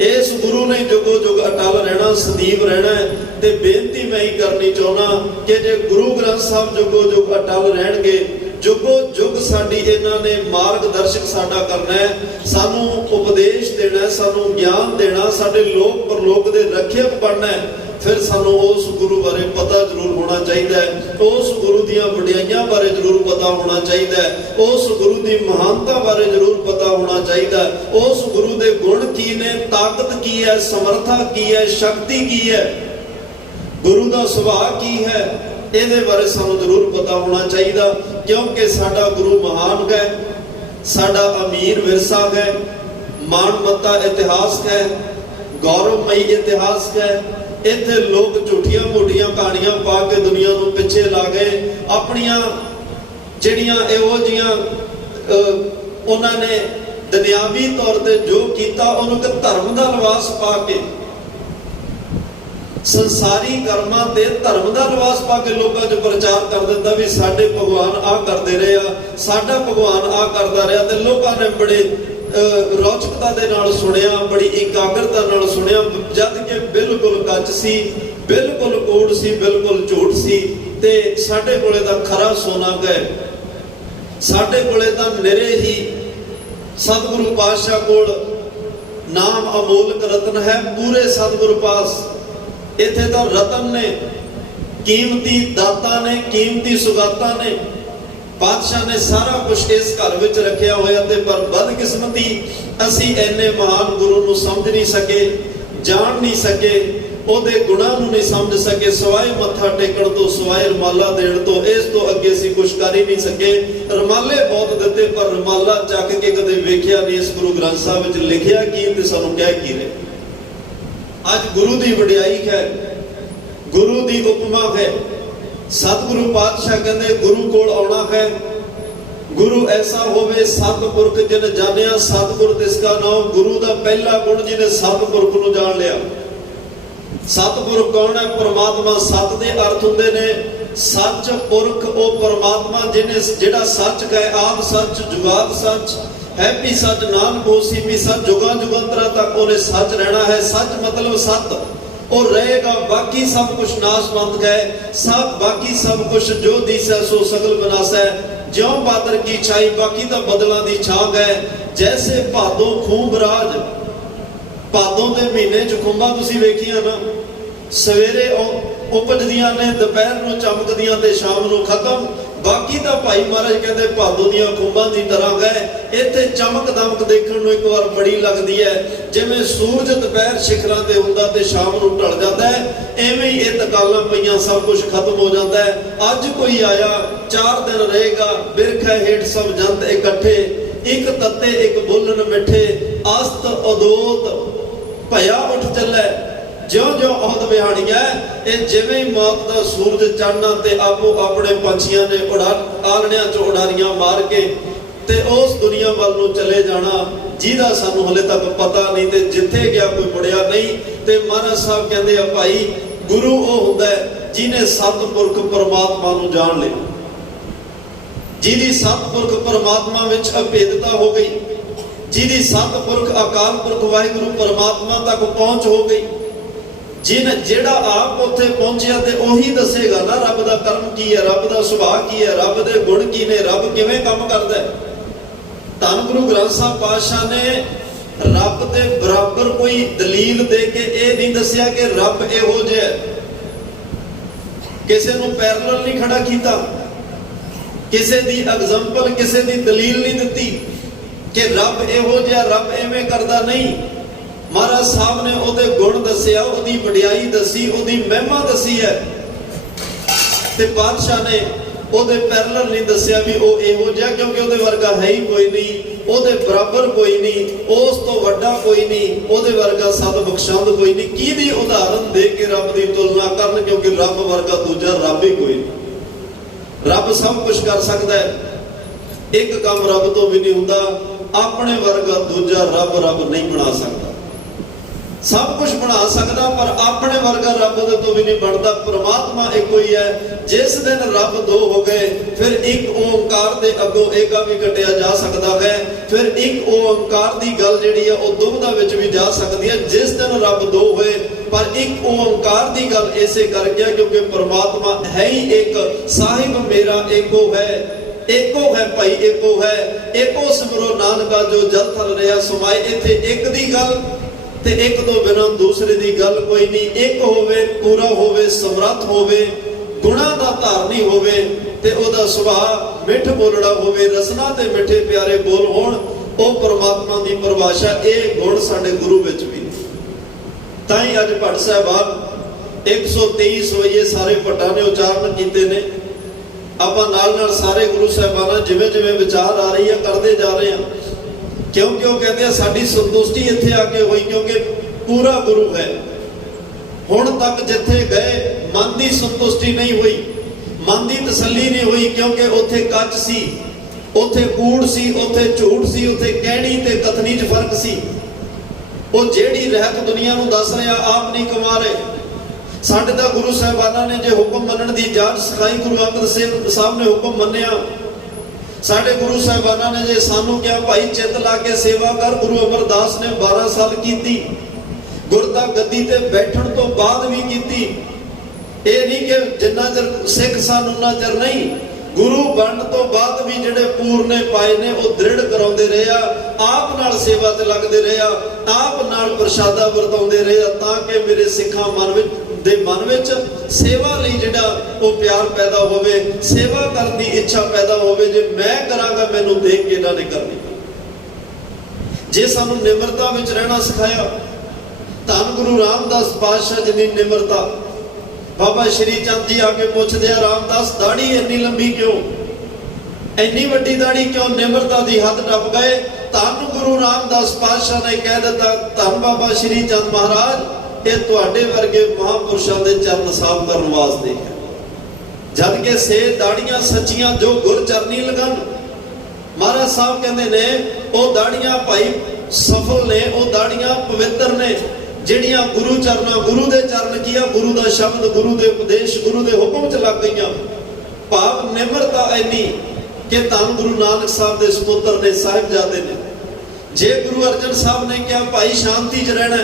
ਇਸ ਗੁਰੂ ਨੇ ਜੁਗੋ ਜੁਗ ਅਟਲ ਰਹਿਣਾ, ਸਦੀਵ ਰਹਿਣਾ। ਤੇ ਬੇਨਤੀ ਮੈਂ ਹੀ ਕਰਨੀ ਚਾਹੁੰਦਾ ਕਿ ਜੇ ਗੁਰੂ ਗ੍ਰੰਥ ਸਾਹਿਬ ਜੁਗੋ ਜੁਗ ਅਟਲ ਰਹਿਣਗੇ, ਜੁਗੋ ਜੁਗ ਸਾਡੀ ਇਹਨਾਂ ਨੇ ਮਾਰਗਦਰਸ਼ਕ ਸਾਡਾ ਕਰਨਾ ਹੈ, ਸਾਨੂੰ ਉਪਦੇਸ਼ ਦੇਣਾ, ਸਾਨੂੰ ਗਿਆਨ ਦੇਣਾ, ਸਾਡੇ ਲੋਕ ਪਰਲੋਕ ਦੇ ਰੱਖਿਅਕ ਬਣਨਾ ਹੈ। ਫਿਰ ਸਾਨੂੰ ਉਸ ਗੁਰੂ ਬਾਰੇ ਪਤਾ ਜ਼ਰੂਰ ਹੋਣਾ ਚਾਹੀਦਾ ਹੈ, ਉਸ ਗੁਰੂ ਦੀਆਂ ਵਡਿਆਈਆਂ ਬਾਰੇ ਜ਼ਰੂਰ ਪਤਾ ਹੋਣਾ ਚਾਹੀਦਾ ਹੈ, ਉਸ ਗੁਰੂ ਦੀ ਮਹਾਨਤਾ ਬਾਰੇ ਜ਼ਰੂਰ ਪਤਾ ਹੋਣਾ ਚਾਹੀਦਾ ਹੈ, ਉਸ ਗੁਰੂ ਦੇ ਗੁਣ ਕੀ ਨੇ, ਤਾਕਤ ਕੀ ਹੈ, ਸਮਰੱਥਾ ਕੀ ਹੈ, ਸ਼ਕਤੀ ਕੀ ਹੈ, ਗੁਰੂ ਦਾ ਸੁਭਾਅ ਕੀ ਹੈ, ਇਹਦੇ ਬਾਰੇ ਸਾਨੂੰ ਜ਼ਰੂਰ ਪਤਾ ਹੋਣਾ ਚਾਹੀਦਾ। ਕਿਉਂਕਿ ਸਾਡਾ ਗੁਰੂ ਮਹਾਨ ਹੈ, ਸਾਡਾ ਅਮੀਰ ਵਿਰਸਾ ਹੈ, ਮਾਨਮੱਤਾ ਇਤਿਹਾਸ ਹੈ, ਗੌਰਵਮਈ ਇਤਿਹਾਸ ਹੈ। ਇੱਥੇ ਲੋਕ ਝੂਠੀਆਂ ਮੋਟੀਆਂ ਕਹਾਣੀਆਂ ਪਾ ਕੇ ਦੁਨੀਆ ਨੂੰ ਪਿੱਛੇ ਲਾ ਗਏ, ਆਪਣੀਆਂ ਜਿਹੜੀਆਂ ਇਹੋ ਜੀਆਂ ਉਹਨਾਂ ਨੇ ਦੁਨਿਆਵੀ ਤੌਰ ਤੇ ਜੋ ਕੀਤਾ ਉਹਨੂੰ ਇੱਕ ਧਰਮ ਦਾ ਲਿਬਾਸ ਪਾ ਕੇ, ਸੰਸਾਰੀ ਕਰਮਾਂ ਤੇ ਧਰਮ ਦਾ ਲਿਬਾਸ ਪਾ ਕੇ ਲੋਕਾਂ 'ਚ ਪ੍ਰਚਾਰ ਕਰ ਦਿੰਦਾ ਵੀ ਸਾਡੇ ਭਗਵਾਨ ਆਹ ਕਰਦੇ ਰਹੇ ਆ, ਸਾਡਾ ਭਗਵਾਨ ਆਹ ਕਰਦਾ ਰਿਹਾ। ਤੇ ਲੋਕਾਂ ਨੇ ਬੜੇ ਰੌਚਕਤਾ ਦੇ ਨਾਲ ਸੁਣਿਆ, ਬੜੀ ਇਕਾਗਰਤਾ ਨਾਲ ਸੁਣਿਆ, ਜਦ ਕਿ ਬਿਲਕੁਲ ਕੱਚ ਸੀ, ਬਿਲਕੁਲ ਕੂੜ ਸੀ, ਬਿਲਕੁਲ ਝੂਠ ਸੀ। ਤੇ ਸਾਡੇ ਕੋਲੇ ਤਾਂ ਖਰਾ ਸੋਨਾ ਗਏ, ਸਾਡੇ ਕੋਲੇ ਤਾਂ ਨਿਰੇ ਹੀ ਸਤਿਗੁਰੂ ਪਾਤਸ਼ਾਹ ਕੋਲ ਨਾਮ ਅਮੋਲਕ ਰਤਨ ਹੈ, ਪੂਰੇ ਸਤਿਗੁਰੂ ਪਾਸ। ਇੱਥੇ ਤਾਂ ਰਤਨ ਨੇ, ਕੀਮਤੀ ਦਾਤਾਂ ਨੇ, ਕੀਮਤੀ ਸੁਗਾਤਾਂ ਨੇ, ਪਾਤਸ਼ਾਹ ਨੇ ਸਾਰਾ ਕੁਝ ਇਸ ਘਰ ਵਿੱਚ ਰੱਖਿਆ ਹੋਇਆ। ਤੇ ਪਰ ਬਦਕਿਸਮਤੀ ਅਸੀਂ ਇੰਨੇ ਮਹਾਨ ਗੁਰੂ ਨੂੰ ਸਮਝ ਨਹੀਂ ਸਕੇ, ਜਾਣ ਨਹੀਂ ਸਕੇ, ਉਹਦੇ ਗੁਣਾਂ ਨੂੰ ਨਹੀਂ ਸਮਝ ਸਕੇ, ਸਵਾਏ ਮੱਥਾ ਟੇਕਣ ਤੋਂ, ਸਵਾਏ ਰੁਮਾਲਾ ਦੇਣ ਤੋਂ। ਇਸ ਤੋਂ ਅੱਗੇ ਅਸੀਂ ਕੁਝ ਕਰ ਹੀ ਨਹੀਂ ਸਕੇ। ਰੁਮਾਲੇ ਬਹੁਤ ਦਿੱਤੇ ਪਰ ਰੁਮਾਲਾ ਚੱਕ ਕੇ ਕਦੇ ਵੇਖਿਆ ਨਹੀਂ ਇਸ ਗੁਰੂ ਗ੍ਰੰਥ ਸਾਹਿਬ ਵਿੱਚ ਲਿਖਿਆ ਕੀ ਤੇ ਸਾਨੂੰ ਕਹਿ ਕੀ ਰਹੇ। ਅੱਜ ਗੁਰੂ ਦੀ ਵਡਿਆਈ ਹੈ, ਗੁਰੂ ਦੀ ਉਪਮਾ ਹੈ। ਸਤਿਗੁਰੂ ਪਾਤਸ਼ਾਹ ਕਹਿੰਦੇ ਗੁਰੂ ਕੋਲ ਆਉਣਾ ਹੈ, ਗੁਰੂ ਐਸਾ ਹੋਵੇ ਸਤਿਪੁਰਖ ਜਿਨ ਜਾਣਿਆ, ਸਤਿਗੁਰ ਤਿਸ ਕਾ ਨਾਮ। ਗੁਰੂ ਦਾ ਪਹਿਲਾ ਗੁਣ ਜਿਹਨੇ ਸਤਿਪੁਰਖ ਨੂੰ ਜਾਣ ਲਿਆ। ਸਤਿਪੁਰਖ ਕੌਣ ਹੈ? ਪਰਮਾਤਮਾ। ਸਤ ਦੇ ਅਰਥ ਹੁੰਦੇ ਨੇ ਸੱਚ, ਪੁਰਖ ਉਹ ਪਰਮਾਤਮਾ ਜਿਹਨੇ, ਜਿਹੜਾ ਸੱਚ ਕਹੇ, ਆਪ ਸੱਚ, ਜੁਗਾਦ ਸੱਚ, ਹੈ ਵੀ ਸੱਚ, ਨਾਨਕ ਹੋਸੀ ਵੀ ਸੱਚ। ਜੁਗਾਂ ਜੁਗੰਤਰਾਂ ਤੱਕ ਉਹਨੇ ਸੱਚ ਰਹਿਣਾ ਹੈ। ਸੱਚ ਮਤਲਬ ਸਤ ਉਹ ਰਹੇਗਾ। ਬਾਕੀ ਸਭ ਕੁਛ ਨਾਸ਼ਵੰਤ ਹੈ, ਸਭ ਬਾਕੀ ਸਭ ਕੁਛ ਜੋ ਦਿਸੈ ਸੋ ਸਗਲ ਵਿਨਾਸ਼ੈ। ਜਿਉਂ ਬਾਦਰ ਕੀ ਛਾਈ, ਬਾਕੀ ਤਾਂ ਬਦਲਾਂ ਦੀ ਛਾਂ ਹੈ। ਜੈਸੇ ਭਾਦੋਂ ਖੂਬ ਰਾਜ, ਭਾਦੋਂ ਦੇ ਮਹੀਨੇ 'ਚ ਖੁੰਬਾਂ ਤੁਸੀਂ ਵੇਖੀਆਂ ਨਾ, ਸਵੇਰੇ ਉਪਜਦੀਆਂ ਨੇ, ਦੁਪਹਿਰ ਨੂੰ ਚਮਕਦੀਆਂ ਤੇ ਸ਼ਾਮ ਨੂੰ ਖਤਮ। ਬਾਕੀ ਤਾਂ ਭਾਈ ਮਹਾਰਾਜ ਕਹਿੰਦੇ ਭਾਦੋਂ ਦੀਆਂ ਖੁੰਬਾਂ ਦੀ ਤਰ੍ਹਾਂ ਗਏ। ਇੱਥੇ ਚਮਕ ਦਮਕ ਦੇਖਣ ਨੂੰ ਇੱਕ ਵਾਰ ਬੜੀ ਲੱਗਦੀ ਹੈ, ਜਿਵੇਂ ਸੂਰਜ ਦੁਪਹਿਰ ਸਿਖਰਾਂ ਤੇ ਹੁੰਦਾ ਤੇ ਸ਼ਾਮ ਨੂੰ ਢਲ ਜਾਂਦਾ ਹੈ। ਐਵੇਂ ਹੀ ਇਹ ਤਕਾਲਾਂ ਪਈਆਂ, ਸਭ ਕੁਝ ਖਤਮ ਹੋ ਜਾਂਦਾ ਹੈ। ਅੱਜ ਕੋਈ ਆਇਆ, 4 ਦਿਨ ਰਹੇਗਾ, ਬਿਰਖਾ ਹੇਠ ਸਭ ਜੰਤ ਇਕੱਠੇ, ਇੱਕ ਤੱਤੇ ਇੱਕ ਬੋਲਣ ਮਿੱਠੇ, ਅਸਤ ਅਦੋਤ ਭਇਆ ਉੱਠ ਚੱਲੇ। ਜਿਉਂ ਜਿਉਂ ਔਦ ਵਿਹਾਣੀਆਂ, ਇਹ ਜਿਵੇਂ ਹੀ ਮੌਤ ਦਾ ਸੂਰਜ ਚੜ੍ਹਨਾ ਤੇ ਆਪੋ ਆਪਣੇ ਪੰਛੀਆਂ ਨੇ ਆਲਣਿਆਂ 'ਚ ਉਡਾਰੀਆਂ ਮਾਰ ਕੇ ਤੇ ਉਸ ਦੁਨੀਆ ਵੱਲ ਨੂੰ ਚਲੇ ਜਾਣਾ ਜਿਹਦਾ ਸਾਨੂੰ ਹਲੇ ਤੱਕ ਪਤਾ ਨਹੀਂ, ਤੇ ਜਿੱਥੇ ਗਿਆ ਕੋਈ ਮੁੜਿਆ ਨਹੀਂ। ਤੇ ਮਹਾਰਾਜ ਸਾਹਿਬ ਕਹਿੰਦੇ ਆ ਭਾਈ, ਗੁਰੂ ਉਹ ਹੁੰਦਾ ਜਿਹਨੇ ਸਤਿਪੁਰਖ ਪਰਮਾਤਮਾ ਨੂੰ ਜਾਣ ਲਿਆ, ਜਿਹਦੀ ਸਤਿਪੁਰਖ ਪਰਮਾਤਮਾ ਵਿੱਚ ਅਭੇਦਤਾ ਹੋ ਗਈ, ਜਿਹਦੀ ਸਤਿਪੁਰਖ ਅਕਾਲ ਪੁਰਖ ਵਾਹਿਗੁਰੂ ਪਰਮਾਤਮਾ ਤੱਕ ਪਹੁੰਚ ਹੋ ਗਈ। ਜਿਹੜਾ ਆਪ ਉੱਥੇ ਪਹੁੰਚਿਆ ਤੇ ਉਹੀ ਦੱਸੇਗਾ ਨਾ ਰੱਬ ਦਾ ਕਰਮ ਕੀ ਹੈ, ਰੱਬ ਦਾ ਸੁਭਾਅ ਕੀ ਹੈ, ਰੱਬ ਦੇ ਗੁਣ ਕੀ ਨੇ, ਰੱਬ ਕਿਵੇਂ ਕੰਮ ਕਰਦਾ ਹੈ। ਧੰਨ ਗੁਰੂ ਗ੍ਰੰਥ ਸਾਹਿਬ ਪਾਤਸ਼ਾਹ ਨੇ ਰੱਬ ਦੇ ਬਰਾਬਰ ਕੋਈ ਦਲੀਲ ਦੇ ਕੇ ਇਹ ਨਹੀਂ ਦੱਸਿਆ ਕਿ ਰੱਬ ਇਹੋ ਜਿਹਾ, ਕਿਸੇ ਨੂੰ ਪੈਰਲਲ ਨਹੀਂ ਖੜਾ ਕੀਤਾ, ਕਿਸੇ ਦੀ ਐਗਜ਼ਾਮਪਲ, ਕਿਸੇ ਦੀ ਦਲੀਲ ਨਹੀਂ ਦਿੱਤੀ ਕਿ ਰੱਬ ਇਹੋ ਜਿਹਾ, ਰੱਬ ਐਵੇਂ ਕਰਦਾ। ਨਹੀਂ, ਮਹਾਰਾਜ ਸਾਹਿਬ ਨੇ ਉਹਦੇ ਗੁਣ ਦੱਸਿਆ, ਉਹਦੀ ਵਡਿਆਈ ਦੱਸੀ, ਉਹਦੀ ਮਹਿਮਾ ਦੱਸੀ ਹੈ। ਤੇ ਪਾਤਸ਼ਾਹ ਨੇ ਉਹਦੇ ਪੈਰਲਲ ਨਹੀਂ ਦੱਸਿਆ ਵੀ ਉਹ ਇਹੋ ਜਿਹਾ, ਕਿਉਂਕਿ ਉਹਦੇ ਵਰਗਾ ਹੈ ਹੀ ਕੋਈ ਨਹੀਂ, ਉਹਦੇ ਬਰਾਬਰ ਕੋਈ ਨਹੀਂ, ਉਸ ਤੋਂ ਵੱਡਾ ਕੋਈ ਨਹੀਂ, ਉਹਦੇ ਵਰਗਾ ਸਤ ਬਖਸ਼ੰਦ ਕੋਈ ਨਹੀਂ। ਕਿਹਦੀ ਉਦਾਹਰਨ ਦੇ ਕੇ ਰੱਬ ਦੀ ਤੁਲਨਾ ਕਰਨ, ਕਿਉਂਕਿ ਰੱਬ ਵਰਗਾ ਦੂਜਾ ਰੱਬ ਹੀ ਕੋਈ ਨਹੀਂ। ਰੱਬ ਸਭ ਕੁਝ ਕਰ ਸਕਦਾ ਹੈ, ਇੱਕ ਕੰਮ ਰੱਬ ਤੋਂ ਵੀ ਨਹੀਂ ਹੁੰਦਾ। ਆਪਣੇ ਵਰਗਾ ਦੂਜਾ ਰੱਬ ਨਹੀਂ ਬਣਾ ਸਕਦਾ। ਸਭ ਕੁਝ ਬਣਾ ਸਕਦਾ ਪਰ ਆਪਣੇ ਵਰਗਾ ਰੱਬ ਦੇ ਤੋਂ ਵੀ ਨਹੀਂ ਬਣਦਾ। ਪਰਮਾਤਮਾ ਇੱਕੋ ਹੀ ਹੈ। ਜਿਸ ਦਿਨ ਰੱਬ ਦੋ ਹੋ ਗਏ, ਫਿਰ ਇੱਕ ਓੰਕਾਰ ਦੇ ਅੱਗੋਂ ਏਕਾ ਵੀ ਕੱਟਿਆ ਜਾ ਸਕਦਾ ਹੈ। ਫਿਰ ਇੱਕ ਓੰਕਾਰ ਦੀ ਗੱਲ ਜਿਹੜੀ ਆ ਉਹ ਦੁਬਦਾ ਵਿੱਚ ਵੀ ਜਾ ਸਕਦੀ ਹੈ। ਜਿਸ ਦਿਨ ਰੱਬ ਦੋ ਹੋਏ, ਪਰ ਇੱਕ ਓੰਕਾਰ ਦੀ ਗੱਲ ਇਸੇ ਕਰ ਗਿਆ ਕਿਉਂਕਿ ਪਰਮਾਤਮਾ ਹੈ ਹੀ ਇੱਕ। ਸਾਹਿਬ ਮੇਰਾ ਏਕੋ ਹੈ, ਏਕੋ ਹੈ ਭਾਈ, ਏਕੋ ਹੈ। ਏਕੋ ਸਿਮਰੋ ਨਾਨਕਾ ਜੋ ਜਲ ਥਲ ਰਿਹਾ ਸਮਾਏ। ਇੱਥੇ ਇੱਕ ਦੀ ਗੱਲ ਤੇ ਇੱਕ ਤੋਂ ਬਿਨਾਂ ਦੂਸਰੇ ਦੀ ਗੱਲ ਕੋਈ ਨਹੀਂ। ਇੱਕ ਹੋਵੇ, ਪੂਰਾ ਹੋਵੇ, ਸਮਰੱਥ ਹੋਵੇ, ਗੁਣਾਂ ਦਾ ਧਾਰਨੀ ਹੋਵੇ ਤੇ ਉਹਦਾ ਸੁਭਾਅ ਮਿੱਠ ਬੋਲੜਾ ਹੋਵੇ, ਰਸਨਾ ਤੇ ਮਿੱਠੇ ਪਿਆਰੇ ਬੋਲ ਹੋਣ, ਉਹ ਪਰਮਾਤਮਾ ਦੀ ਪਰਿਭਾਸ਼ਾ। ਇਹ ਗੁਣ ਸਾਡੇ ਗੁਰੂ ਵਿੱਚ ਵੀ। ਤਾਂ ਹੀ ਅੱਜ ਭੱਟ ਸਾਹਿਬਾਨ 123 ਸਵਈਏ ਸਾਰੇ ਭੱਟਾਂ ਨੇ ਉਚਾਰਨ ਕੀਤੇ ਨੇ। ਆਪਾਂ ਨਾਲ ਨਾਲ ਸਾਰੇ ਗੁਰੂ ਸਾਹਿਬਾਨਾਂ ਜਿਵੇਂ ਜਿਵੇਂ ਵਿਚਾਰ ਆ ਰਹੀ ਆ ਕਰਦੇ ਜਾ ਰਹੇ ਹਾਂ, ਕਿਉਂਕਿ ਉਹ ਕਹਿੰਦੇ ਆ ਸਾਡੀ ਸੰਤੁਸ਼ਟੀ ਇੱਥੇ ਆ ਕੇ ਹੋਈ ਕਿਉਂਕਿ ਪੂਰਾ ਗੁਰੂ ਹੈ। ਹੁਣ ਤੱਕ ਜਿੱਥੇ ਗਏ ਮਨ ਦੀ ਸੰਤੁਸ਼ਟੀ ਨਹੀਂ ਹੋਈ, ਮਨ ਦੀ ਤਸੱਲੀ ਨਹੀਂ ਹੋਈ, ਕਿਉਂਕਿ ਉੱਥੇ ਕੱਚ ਸੀ। ਉੱਥੇ ਕੂੜ ਸੀ, ਉੱਥੇ ਝੂਠ ਸੀ, ਉੱਥੇ ਕਹਿਣੀ ਤੇ ਕਥਨੀ 'ਚ ਫਰਕ ਸੀ। ਉਹ ਜਿਹੜੀ ਰਹਿਤ ਦੁਨੀਆ ਨੂੰ ਦੱਸ ਰਿਹਾ, ਆਪ ਨਹੀਂ ਕਮਾ ਰਹੇ। ਸਾਡੇ ਤਾਂ ਗੁਰੂ ਸਾਹਿਬਾਨਾਂ ਨੇ ਜੇ ਹੁਕਮ ਮੰਨਣ ਦੀ ਜਾਚ ਸਿਖਾਈ, ਗੁਰੂ ਅੰਗਦ ਸਾਹਿਬ ਨੇ ਹੁਕਮ ਮੰਨਿਆ। ਸਾਡੇ ਗੁਰੂ ਸਾਹਿਬਾਨਾਂ ਨੇ ਜੇ ਸਾਨੂੰ ਕਿਹਾ ਭਾਈ ਚਿੱਤ ਲਾ ਕੇ ਸੇਵਾ ਕਰ, ਗੁਰੂ ਅਮਰਦਾਸ ਨੇ 12 ਸਾਲ ਕੀਤੀ। ਗੁਰਤਾ ਗੱਦੀ ਤੇ ਬੈਠਣ ਤੋਂ ਬਾਅਦ ਵੀ ਕੀਤੀ। ਇਹ ਨਹੀਂ ਕਿ ਜਿੰਨਾ ਚਿਰ ਸਿੱਖ ਸਨ ਉਨਾ ਚਿਰ ਨਹੀਂ, ਗੁਰੂ ਬਣਨ ਤੋਂ ਬਾਅਦ ਵੀ ਜਿਹੜੇ ਪੂਰਨੇ ਪਾਏ ਨੇ ਉਹ ਦ੍ਰਿੜ ਕਰਾਉਂਦੇ ਰਹੇ ਆ। ਆਪ ਨਾਲ ਸੇਵਾ ਤੇ ਲੱਗਦੇ ਰਹੇ ਆ, ਆਪ ਨਾਲ ਪ੍ਰਸ਼ਾਦਾ ਵਰਤਾਉਂਦੇ ਰਹੇ ਆ, ਤਾਂ ਕਿ ਮੇਰੇ ਸਿੱਖਾਂ ਦੇ ਮਨ ਵਿੱਚ ਸੇਵਾ ਲਈ ਜਿਹੜਾ ਉਹ ਪਿਆਰ ਪੈਦਾ ਹੋਵੇ, ਸੇਵਾ ਕਰਨ ਦੀ ਇੱਛਾ ਪੈਦਾ ਹੋਵੇ। ਜੇ ਮੈਂ ਕਰਾਂਗਾ ਮੈਨੂੰ ਦੇਖ ਕੇ ਇਹਨਾਂ ਨੇ ਕਰਨੀ। ਜੇ ਸਾਨੂੰ ਨਿਮਰਤਾ ਵਿੱਚ ਰਹਿਣਾ ਸਿਖਾਇਆ, ਧੰਨ ਗੁਰੂ ਰਾਮਦਾਸ ਪਾਤਸ਼ਾਹ ਜੀ ਦੀ ਨਿਮਰਤਾ। ਬਾਬਾ ਸ਼੍ਰੀ ਚੰਦ ਜੀ ਆ ਕੇ ਪੁੱਛਦੇ ਆ, ਰਾਮਦਾਸ ਦਾੜੀ ਇੰਨੀ ਲੰਬੀ ਕਿਉਂ, ਇੰਨੀ ਵੱਡੀ ਦਾੜੀ ਕਿਉਂ? ਨਿਮਰਤਾ ਦੀ ਹੱਦ ਟੱਪ ਗਏ। ਧੰਨ ਗੁਰੂ ਰਾਮਦਾਸ ਪਾਤਸ਼ਾਹ ਨੇ ਕਹਿ ਦਿੱਤਾ, ਧੰਨ ਬਾਬਾ ਸ਼੍ਰੀ ਚੰਦ ਮਹਾਰਾਜ, ਇਹ ਤੁਹਾਡੇ ਵਰਗੇ ਮਹਾਂਪੁਰਸ਼ਾਂ ਦੇ ਚਰਨ ਸਾਫ਼ ਕਰਨ ਵਾਸਤੇ ਹੈ। ਜਦ ਕਿ ਸੇ ਦਾੜੀਆਂ ਸੱਚੀਆਂ ਜੋ ਗੁਰ ਚਰਨੀ ਲਗਨ। ਮਹਾਰਾਜ ਸਾਹਿਬ ਕਹਿੰਦੇ ਨੇ ਉਹ ਦਾੜੀਆਂ ਭਾਈ ਸਫਲ ਨੇ, ਉਹ ਦਾੜੀਆਂ ਪਵਿੱਤਰ ਨੇ, ਜਿਹੜੀਆਂ ਗੁਰੂ ਚਰਨਾਂ, ਗੁਰੂ ਦੇ ਚਰਨ ਕੀ ਆ, ਗੁਰੂ ਦਾ ਸ਼ਬਦ, ਗੁਰੂ ਦੇ ਉਪਦੇਸ਼, ਗੁਰੂ ਦੇ ਹੁਕਮ 'ਚ ਲੱਗ ਗਈਆਂ। ਭਾਵ ਨਿਮਰਤਾ ਇੰਨੀ ਕਿ ਧੰਨ ਗੁਰੂ ਨਾਨਕ ਸਾਹਿਬ ਦੇ ਸਪੁੱਤਰ ਨੇ, ਸਾਹਿਬਜ਼ਾਦੇ ਨੇ। ਜੇ ਗੁਰੂ ਅਰਜਨ ਸਾਹਿਬ ਨੇ ਕਿਹਾ ਭਾਈ ਸ਼ਾਂਤੀ 'ਚ ਰਹਿਣਾ,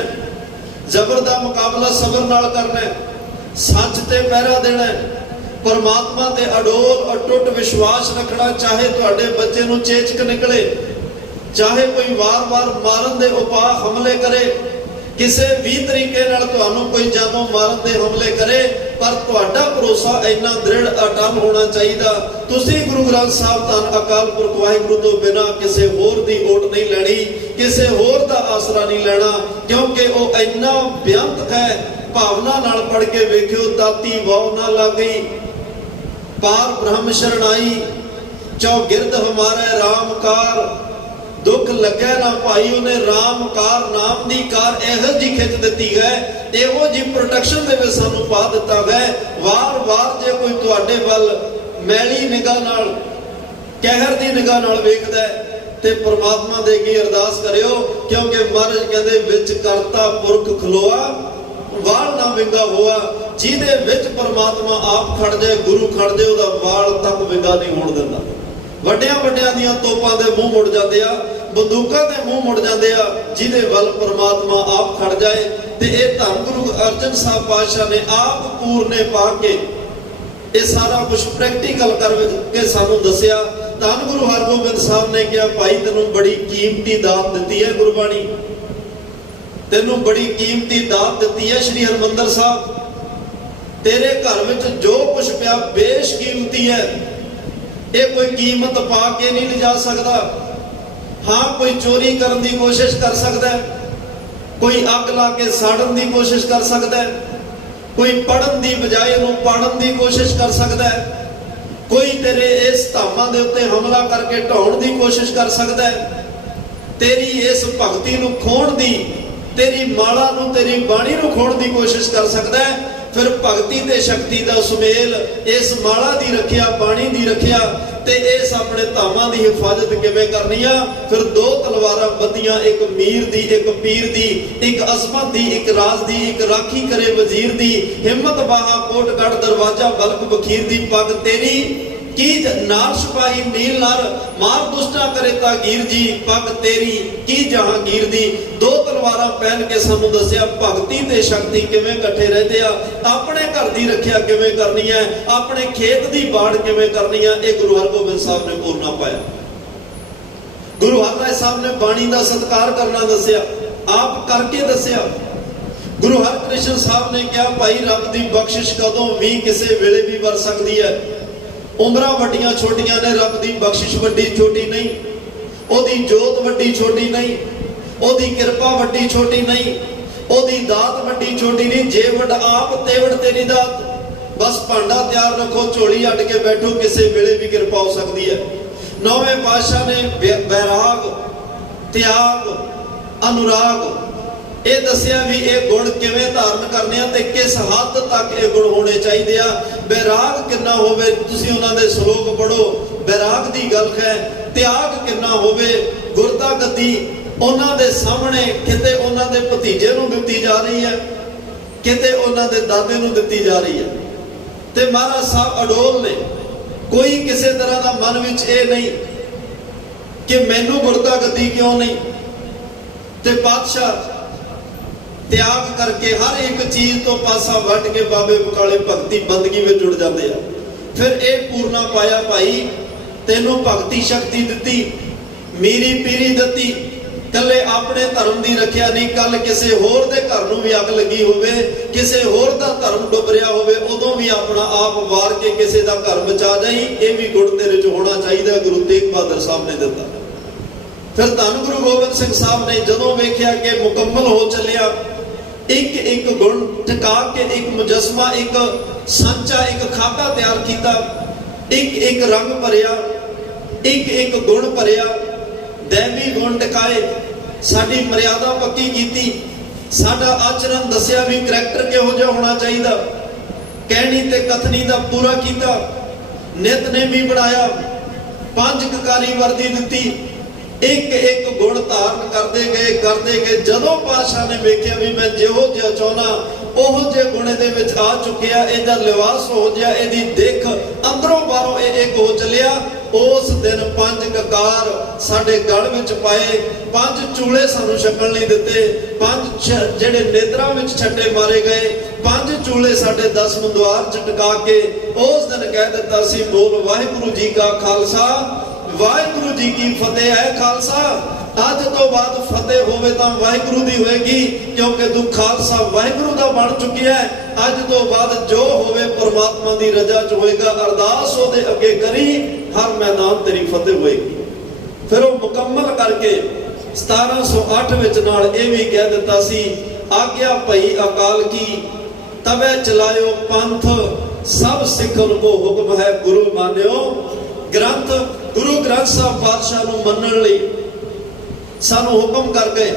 ਜ਼ਬਰ ਦਾ ਮੁਕਾਬਲਾ ਸਬਰ ਨਾਲ ਕਰਨਾ, ਸੱਚ ਤੇ ਪਹਿਰਾ ਦੇਣਾ, ਪਰਮਾਤਮਾ ਤੇ ਅਡੋਲ ਅਟੁੱਟ ਵਿਸ਼ਵਾਸ ਰੱਖਣਾ, ਚਾਹੇ ਤੁਹਾਡੇ ਬੱਚੇ ਨੂੰ ਚੇਚਕ ਨਿਕਲੇ, ਚਾਹੇ ਕੋਈ ਵਾਰ-ਵਾਰ ਮਾਰਨ ਦੇ ਉਪਾਅ ਹਮਲੇ ਕਰੇ, ਕਿਸੇ ਵੀ ਤਰੀਕੇ ਨਾਲ ਤੁਹਾਨੂੰ ਕੋਈ ਜਾਨੋਂ ਮਾਰਨ ਦੇ ਹਮਲੇ ਕਰੇ, ਪਰ ਤੁਹਾਡਾ ਭਰੋਸਾ ਇੰਨਾ ਦ੍ਰਿੜ ਅਟਲ ਹੋਣਾ ਚਾਹੀਦਾ। ਤੁਸੀਂ ਗੁਰੂ ਗ੍ਰੰਥ ਸਾਹਿਬ ਧੰਨ ਅਕਾਲ ਪੁਰਖ ਵਾਹਿਗੁਰੂ ਤੋਂ ਬਿਨਾਂ ਕਿਸੇ ਹੋਰ ਦੀ ਓਟ ਨਹੀਂ ਲੈਣੀ, ਕਿਸੇ ਹੋਰ ਦਾ ਆਸਰਾ ਨਹੀਂ ਲੈਣਾ, ਕਿਉਂਕਿ ਉਹ ਇੰਨਾ ਬੇਅੰਤ ਹੈ। ਭਾਵਨਾ ਨਾਲ ਪੜ ਕੇ ਵੇਖਿਓ, ਤਾਤੀ ਵਾਉ ਨਾ ਲਾਗਈ, ਪਾਰ ਬ੍ਰਹਮ ਸ਼ਰਣਾਈ, ਚੌਗਿਰਦ ਹਮਾਰੇ ਰਾਮਕਾਰ, ਦੁੱਖ ਲੱਗਿਆ ਨਾ ਭਾਈ ਉਹਨੇ ਰਾਮਕਾਰ ਨਾਮ ਦੀ ਕਾਰ ਇਹੋ ਜੀ ਖਿੱਚ ਦਿੱਤੀ ਹੈ, ਇਹੋ ਜੀ ਪ੍ਰੋਟੈਕਸ਼ਨ ਦੇ ਵਿੱਚ ਸਾਨੂੰ ਪਾ ਦਿੱਤਾ ਹੈ। ਵਾਰ-ਵਾਰ ਜੇ ਕੋਈ ਤੁਹਾਡੇ ਵੱਲ ਮੈਲੀ ਨਿਗਾਹ ਨਾਲ, ਕਹਿਰ ਦੀ ਨਿਗਾਹ ਨਾਲ ਵੇਖਦਾ ਤੇ ਪ੍ਰਮਾਤਮਾ ਦੇ ਅੱਗੇ ਅਰਦਾਸ ਕਰਿਓ, ਕਿਉਂਕਿ ਮਹਾਰਾਜ ਕਹਿੰਦੇ ਵਿੱਚ ਕਰਤਾ ਪੁਰਖ ਖਲੋਆ, ਵਾਲ ਨਾ ਵਿੰਗਾ ਹੋਆ। ਜਿਹਦੇ ਵਿੱਚ ਪ੍ਰਮਾਤਮਾ ਆਪ ਖੜ ਜਾਏ, ਗੁਰੂ ਖੜ ਜਾਏ, ਉਹਦਾ ਵਾਲ ਤੱਕ ਵਿੰਗਾ ਨਹੀਂ ਹੋਣ ਦਿੰਦਾ। ਵੱਡਿਆਂ ਦੀਆਂ ਤੋਪਾਂ ਦੇ ਮੂੰਹ ਮੁੜ ਜਾਂਦੇ ਆ, ਬੰਦੂਕਾਂ ਦੇ ਮੂੰਹ ਮੁੜ ਜਾਂਦੇ ਆ, ਜਿਹਦੇ ਵੱਲ ਪ੍ਰਮਾਤਮਾ ਆਪ ਖੜ ਜਾਏ। ਤੇ ਇਹ ਧੰਨ ਗੁਰੂ ਅਰਜਨ ਸਾਹਿਬ ਪਾਤਸ਼ਾਹ ਨੇ ਆਪ ਪੂਰਨੇ ਪਾ ਕੇ ਇਹ ਸਾਰਾ ਕੁਝ ਪ੍ਰੈਕਟੀਕਲ ਕਰਕੇ ਸਾਨੂੰ ਦੱਸਿਆ। ਧੰਨ ਗੁਰੂ ਹਰਗੋਬਿੰਦ ਸਾਹਿਬ ਨੇ ਕਿਹਾ ਭਾਈ ਤੈਨੂੰ ਬੜੀ ਕੀਮਤੀ ਦਾਤ ਦਿੱਤੀ ਹੈ ਗੁਰਬਾਣੀ, ਤੈਨੂੰ ਬੜੀ ਕੀਮਤੀ ਦਾਤ ਦਿੱਤੀ ਹੈ ਸ਼੍ਰੀ ਹਰਿਮੰਦਰ ਸਾਹਿਬ। ਤੇਰੇ ਘਰ ਵਿੱਚ ਜੋ ਕੁਝ ਪਿਆ ਬੇਸ਼ਕੀਮਤੀ ਹੈ, ਇਹ ਕੋਈ ਕੀਮਤ ਪਾ ਕੇ ਨਹੀਂ ਲਿਜਾ ਸਕਦਾ। ਹਾਂ, ਕੋਈ ਚੋਰੀ ਕਰਨ ਦੀ ਕੋਸ਼ਿਸ਼ ਕਰ ਸਕਦਾ ਹੈ, ਕੋਈ ਅੱਗ ਲਾ ਕੇ ਸਾੜਨ ਦੀ ਕੋਸ਼ਿਸ਼ ਕਰ ਸਕਦਾ ਹੈ, ਕੋਈ ਪੜਨ ਦੀ ਬਜਾਏ ਨੂੰ ਪਾੜਨ ਦੀ ਕੋਸ਼ਿਸ਼ ਕਰ ਸਕਦਾ ਹੈ, ਕੋਈ ਤੇਰੇ ਇਸ ਧਾਮਾਂ ਦੇ ਉੱਤੇ ਹਮਲਾ ਕਰਕੇ ਢਾਉਣ ਦੀ ਕੋਸ਼ਿਸ਼ ਕਰ ਸਕਦਾ ਹੈ, ਤੇਰੀ ਇਸ ਭਗਤੀ ਨੂੰ ਖੋਣ ਦੀ, ਤੇਰੀ ਮਾਲਾ ਨੂੰ, ਤੇਰੀ ਬਾਣੀ ਨੂੰ ਖੋਣ ਦੀ ਕੋਸ਼ਿਸ਼ ਕਰ ਸਕਦਾ ਹੈ। ਫਿਰ ਭਗਤੀ ਤੇ ਸ਼ਕਤੀ ਦਾ ਸੁਮੇਲ, ਇਸ ਮਾਲਾ ਦੀ ਰੱਖਿਆ, ਬਾਣੀ ਦੀ ਰੱਖਿਆ ਤੇ ਇਸ ਆਪਣੇ ਧਾਮਾਂ ਦੀ ਹਿਫਾਜ਼ਤ ਕਿਵੇਂ ਕਰਨੀ ਆ? ਫਿਰ ਦੋ ਤਲਵਾਰਾਂ ਬੱਧੀਆਂ, ਇੱਕ ਮੀਰ ਦੀ, ਇੱਕ ਪੀਰ ਦੀ, ਇੱਕ ਅਜ਼ਮਤ ਦੀ, ਇੱਕ ਰਾਜ ਦੀ, ਇੱਕ ਰਾਖੀ ਕਰੇ ਵਜ਼ੀਰ ਦੀ, ਹਿੰਮਤ ਬਾਹਾ ਕੋਟਗੜ ਦਰਵਾਜ਼ਾ ਬਲਕ ਬਖੀਰ ਦੀ, ਪੱਗ ਤੇਰੀ ਕੀ ਨਾਰ ਸਿਪਾਹੀ ਨੀਲ ਨਰ ਮਾਰ ਦੁਸ਼ਟਾ ਕਰੇ ਤਾਗੀਰ ਜੀ, ਪੱਗ ਤੇਰੀ ਕੀ ਜਹਾਂਗੀਰ ਦੀ। ਦੋ ਤਲਵਾਰਾਂ ਪਹਿਨ ਕੇ ਸਾਨੂੰ ਦੱਸਿਆ ਭਗਤੀ ਤੇ ਸ਼ਕਤੀ ਕਿਵੇਂ ਇਕੱਠੇ ਰਹਿੰਦੇ ਆ, ਆਪਣੇ ਘਰ ਦੀ ਰੱਖਿਆ ਕਿਵੇਂ ਕਰਨੀ ਹੈ, ਆਪਣੇ ਖੇਤ ਦੀ ਬਾੜ ਕਿਵੇਂ ਕਰਨੀ ਹੈ। ਇਹ ਗੁਰੂ ਹਰਗੋਬਿੰਦ ਸਾਹਿਬ ਨੇ ਪੂਰਨਾ ਪਾਇਆ। ਗੁਰੂ ਹਰਿਰਾਏ ਸਾਹਿਬ ਨੇ ਬਾਣੀ ਦਾ ਸਤਿਕਾਰ ਕਰਨਾ ਦੱਸਿਆ, ਆਪ ਕਰਕੇ ਦੱਸਿਆ। ਗੁਰੂ ਹਰਕ੍ਰਿਸ਼ਨ ਸਾਹਿਬ ਨੇ ਕਿਹਾ ਭਾਈ ਰੱਬ ਦੀ ਬਖਸ਼ਿਸ਼ ਕਦੋਂ ਵੀ ਕਿਸੇ ਵੇਲੇ ਵੀ ਵਰ ਸਕਦੀ ਹੈ। ਉਮਰਾਂ ਵੱਡੀਆਂ ਛੋਟੀਆਂ ਨੇ, ਰੱਬ ਦੀ ਬਖਸ਼ਿਸ਼ ਵੱਡੀ ਛੋਟੀ ਨਹੀਂ, ਉਹਦੀ ਜੋਤ ਵੱਡੀ ਛੋਟੀ ਨਹੀਂ, ਉਹਦੀ ਕਿਰਪਾ ਵੱਡੀ ਛੋਟੀ ਨਹੀਂ, ਉਹਦੀ ਦਾਤ ਵੱਡੀ ਛੋਟੀ ਨਹੀਂ। ਜੇ ਵੱਡ ਆਪ ਤੇ ਵੱਡ ਤੇਰੀ ਦਾਤ, ਬਸ ਭਾਂਡਾ ਤਿਆਰ ਰੱਖੋ, ਝੋਲੀ ਅੱਡ ਕੇ ਬੈਠੋ, ਕਿਸੇ ਵੇਲੇ ਵੀ ਕਿਰਪਾ ਹੋ ਸਕਦੀ ਹੈ। ਨੌਵੇਂ ਪਾਤਸ਼ਾਹ ਨੇ ਵੈਰਾਗ, ਤਿਆਗ, ਅਨੁਰਾਗ ਇਹ ਦੱਸਿਆ ਵੀ ਇਹ ਗੁਣ ਕਿਵੇਂ ਧਾਰਨ ਕਰਨੇ ਆ ਤੇ ਕਿਸ ਹੱਦ ਤੱਕ ਇਹ ਗੁਣ ਹੋਣੇ ਚਾਹੀਦੇ ਆ। ਵੈਰਾਗ ਕਿੰਨਾ ਹੋਵੇ, ਤੁਸੀਂ ਉਹਨਾਂ ਦੇ ਸ਼ਲੋਕ ਪੜੋ। बैराग की गल है, त्याग कितना होवे। गुरता गद्दी उन्हां दे सामने किते उन्हां दे भतीजे नूं दित्ती जा रही है, किते उन्हां दे दादे नूं दित्ती जा रही है। ते महाराज साहब अडोल ने, कोई किसी तरह का मन विच ये नहीं कि मैनू गुरता गद्दी क्यों नहीं। ते पातशाह त्याग करके हर एक चीज तो पासा वट के बाबे बकाले भगती बंदगी में जुड़ जाते हैं। फिर ये पूरना पाया भाई, तेनों भगती शक्ति दिती, मीरी पीरी दिती, कले अपने धर्म की रखिया नहीं, कल किसी होर दे घर नूं भी अग लगी होवे, किसी होर दा धर्म डुब रहा होवे, उदों भी अपना आप वार के किसी दा घर बचा जाई। ये भी गुण तेरे च होना चाहिए। गुरु तेग बहादुर साहब ने दिता। फिर धन गुरु गोबिंद सिंह साहब ने जदों वेख्या कि मुकम्मल हो चलिया, एक एक गुण टिका के एक मुजस्मा, एक सांचा, एक खाका तैयार किया, एक एक रंग भरिया, एक एक गुण भरिया, दैवी गुण टिकाए, साडी मर्यादा पक्की की, साडा आचरण दसिया भी करैक्टर किहो जिहा होना चाहिए, कहनी ते कथनी दा पूरा किया, नित ने भी बनाया, 5 ककारी वर्दी दी, एक एक गुण धारण करते गए। जदों पातशाह ने वेख्या भी मैं जिहो जिहा चाहुंदा ओहो जे गुण दे विच आ चुकिया, इहदा लिवास हो जिहा, इहदी दिख अंदरों बाहरों एक हो चलिया। उस दिन 5 ककार साडे गल विच पाए, 5 चूले सानू छकण लई दिते, 5 जिहड़े नेत्रां विच छट्टे मारे गए, 5 चूले साडे 10 मंदवार च टिका के उस दिन कह दिता सी, बोल वाहिगुरू जी का खालसा वाहिगुरू जी की फतेह है। खालसा अज तो बाद फतेह होवे तां वाहिगुरू दी होएगी, क्योंकि तू खालसा वाहिगुरू दा बन चुकिया है। अज तो बाद जो होवे परमात्मा दी रजा च होएगा। अरदास ओदे अगे करी, हर मैदान तेरी फतेह होएगी। फिर वो मुकम्मल करके 1708 विच नाल ये भी कह दिता सी, आज्ञा पई अकाल की तबे चलायो पंथ, सब सिखन को हुक्म है गुरु मान्यो ग्रंथ। गुरु ग्रंथ साहब पातशाह नूं मनण लई सानू हुक्म कर गए।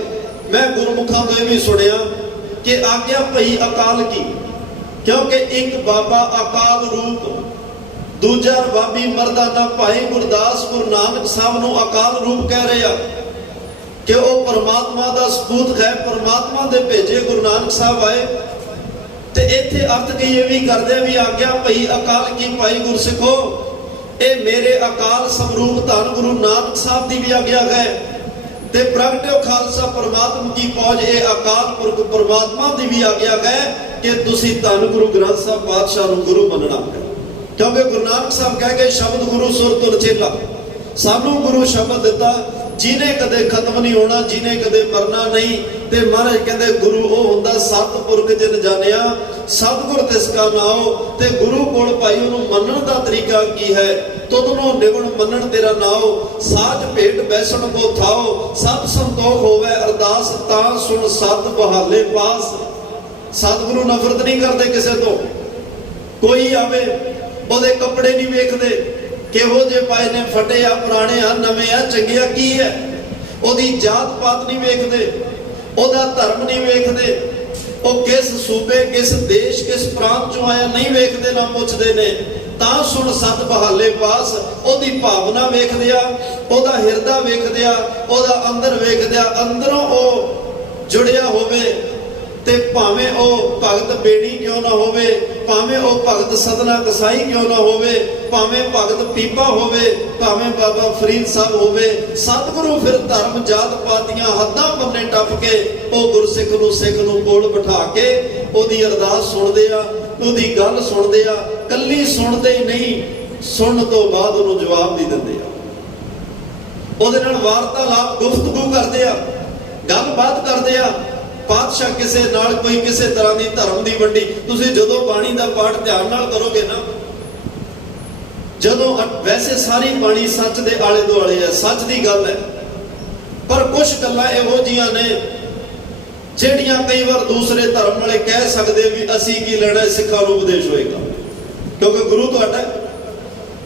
मैं गुरमुखां तो यह भी सुनिया कि आज्ञा पई अकाल की, क्योंकि एक बाबा अकाल रूप, दूजा बाबी मरदाना भाई गुरदास गुरु नानक साहब नूं अकाल रूप कह रहे कि वह परमात्मा का सपूत है, परमात्मा दे भेजे गुरु नानक साहब आए। ते इत्थे अर्थ की ये भी करदे भी आज्ञा पई अकाल की भाई गुरसिखो, ए मेरे अकाल स्वरूप धन गुरु नानक साहब की भी आज्ञा है। ते प्रगट्यो खालसा परमात्मा की फौज, ये अकाल पुरख परमात्मा की भी आज्ञा है कि तुसी धन गुरु ग्रंथ साहब पातशाह नूं गुरु मनना है। क्योंकि गुरु नानक साहब कह गए शब्द गुरु सुर तुर चेला, सानू गुरु शब्द दिता जिन्हें कदे खत्म नहीं होना, जिन्हें कदे मरना नहीं। ते महाराज कहते गुरु वो हुंदा सतपुरख जिन जानिया, सतगुर तिसका नाओ। ते गुरु कोल भाई उन्होंने मनण दा तरीका की है, तुदनो निवण मनण तेरा नाओ, साज भेट बैसण को थाओ, सत संतोख होवे अरदास, तां सुन सत बहाले पास। सतगुरु नफरत नहीं करते किसी तो, कोई आवे ओदे कपड़े नहीं वेखदे किहो जे पाए ने, फटे आ पुराने आ नवे आ, चंगिया की है, ओदी जात पात नहीं वेखदे, ओदा धर्म नहीं वेखदे, ओ किस सूबे किस देश किस प्रांत चों आया नहीं वेखदे, ना पुछदे ने। तां सुन सत बहाले पास, ओदी भावना वेखदे आ, ओदा हिरदा वेखदे आ, ओदा अंदर वेखदे आ, अंदरों ओ जुड़िया होवे। ते भावें ओ भगत बेड़ी क्यों ना होवे, भावें ओ भगत सदना कसाई क्यों ना होवे, भावें भगत पीपा होवे, भावें बाबा फरीद साहब होवे, सतगुरु फिर धर्म जात पातियां हद्दां बन्ने टप के ओ गुरसिख नूं सिख नूं कोल बिठा के ओदी अरदास सुनदे आ, ओदी गल सुनदे आ। कल्ली सुनदे ही नहीं, सुनन तो बाद ओनूं जवाब भी दिंदे आ, ओदे नाल वार्तालाप गुफ्तगू करदे आ, गलबात करदे आ। पातशाह किसी नाल कोई किसी तरह की धर्म की वंडी, तुसीं जदों बाणी का पाठ ध्यान नाल करोगे ना, जदों वैसे सारी बाणी सच दे आले दुआले है, सच की गल है, पर कुछ गल्लां इहो जिहियां ने जिहड़ियां कई बार दूसरे धर्म वाले कह सकते भी असीं की लेना, सिखां नूं उपदेश होएगा क्योंकि गुरु तुहाडा।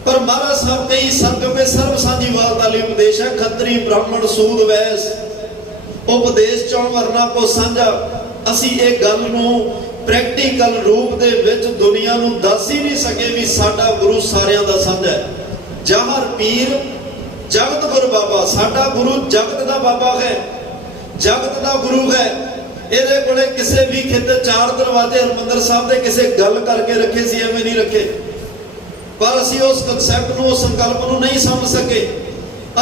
पर महाराज साहब कई क्योंकि सर्व सांझीवाल वाली उपदेश है, खत्री ब्राह्मण सूद वैस उपदेश चौं वरना को साझा। असी एक गल नूं प्रैक्टिकल रूप दे विच दुनिया नूं दस ही नहीं सके भी साडा गुरु सारियां दा साझा है। ਜਾਹਰ ਪੀਰ ਜਗਤ ਗੁਰ ਬਾਬਾ। ਸਾਡਾ ਗੁਰੂ ਜਗਤ ਦਾ ਬਾਬਾ ਹੈ, ਜਗਤ ਦਾ ਗੁਰੂ ਹੈ। ਇਹਦੇ ਕੋਲੇ ਕਿਸੇ ਵੀ ਖੇਤੇ 4 ਦਰਵਾਜ਼ੇ ਹਰਿਮੰਦਰ ਸਾਹਿਬ ਦੇ ਕਿਸੇ ਗੱਲ ਕਰਕੇ ਰੱਖੇ ਸੀ, ਐਵੇਂ ਨਹੀਂ ਰੱਖੇ। ਪਰ ਅਸੀਂ ਉਸ ਕਨਸੈਪਟ ਨੂੰ, ਉਸ ਸੰਕਲਪ ਨੂੰ ਨਹੀਂ ਸਮਝ ਸਕੇ।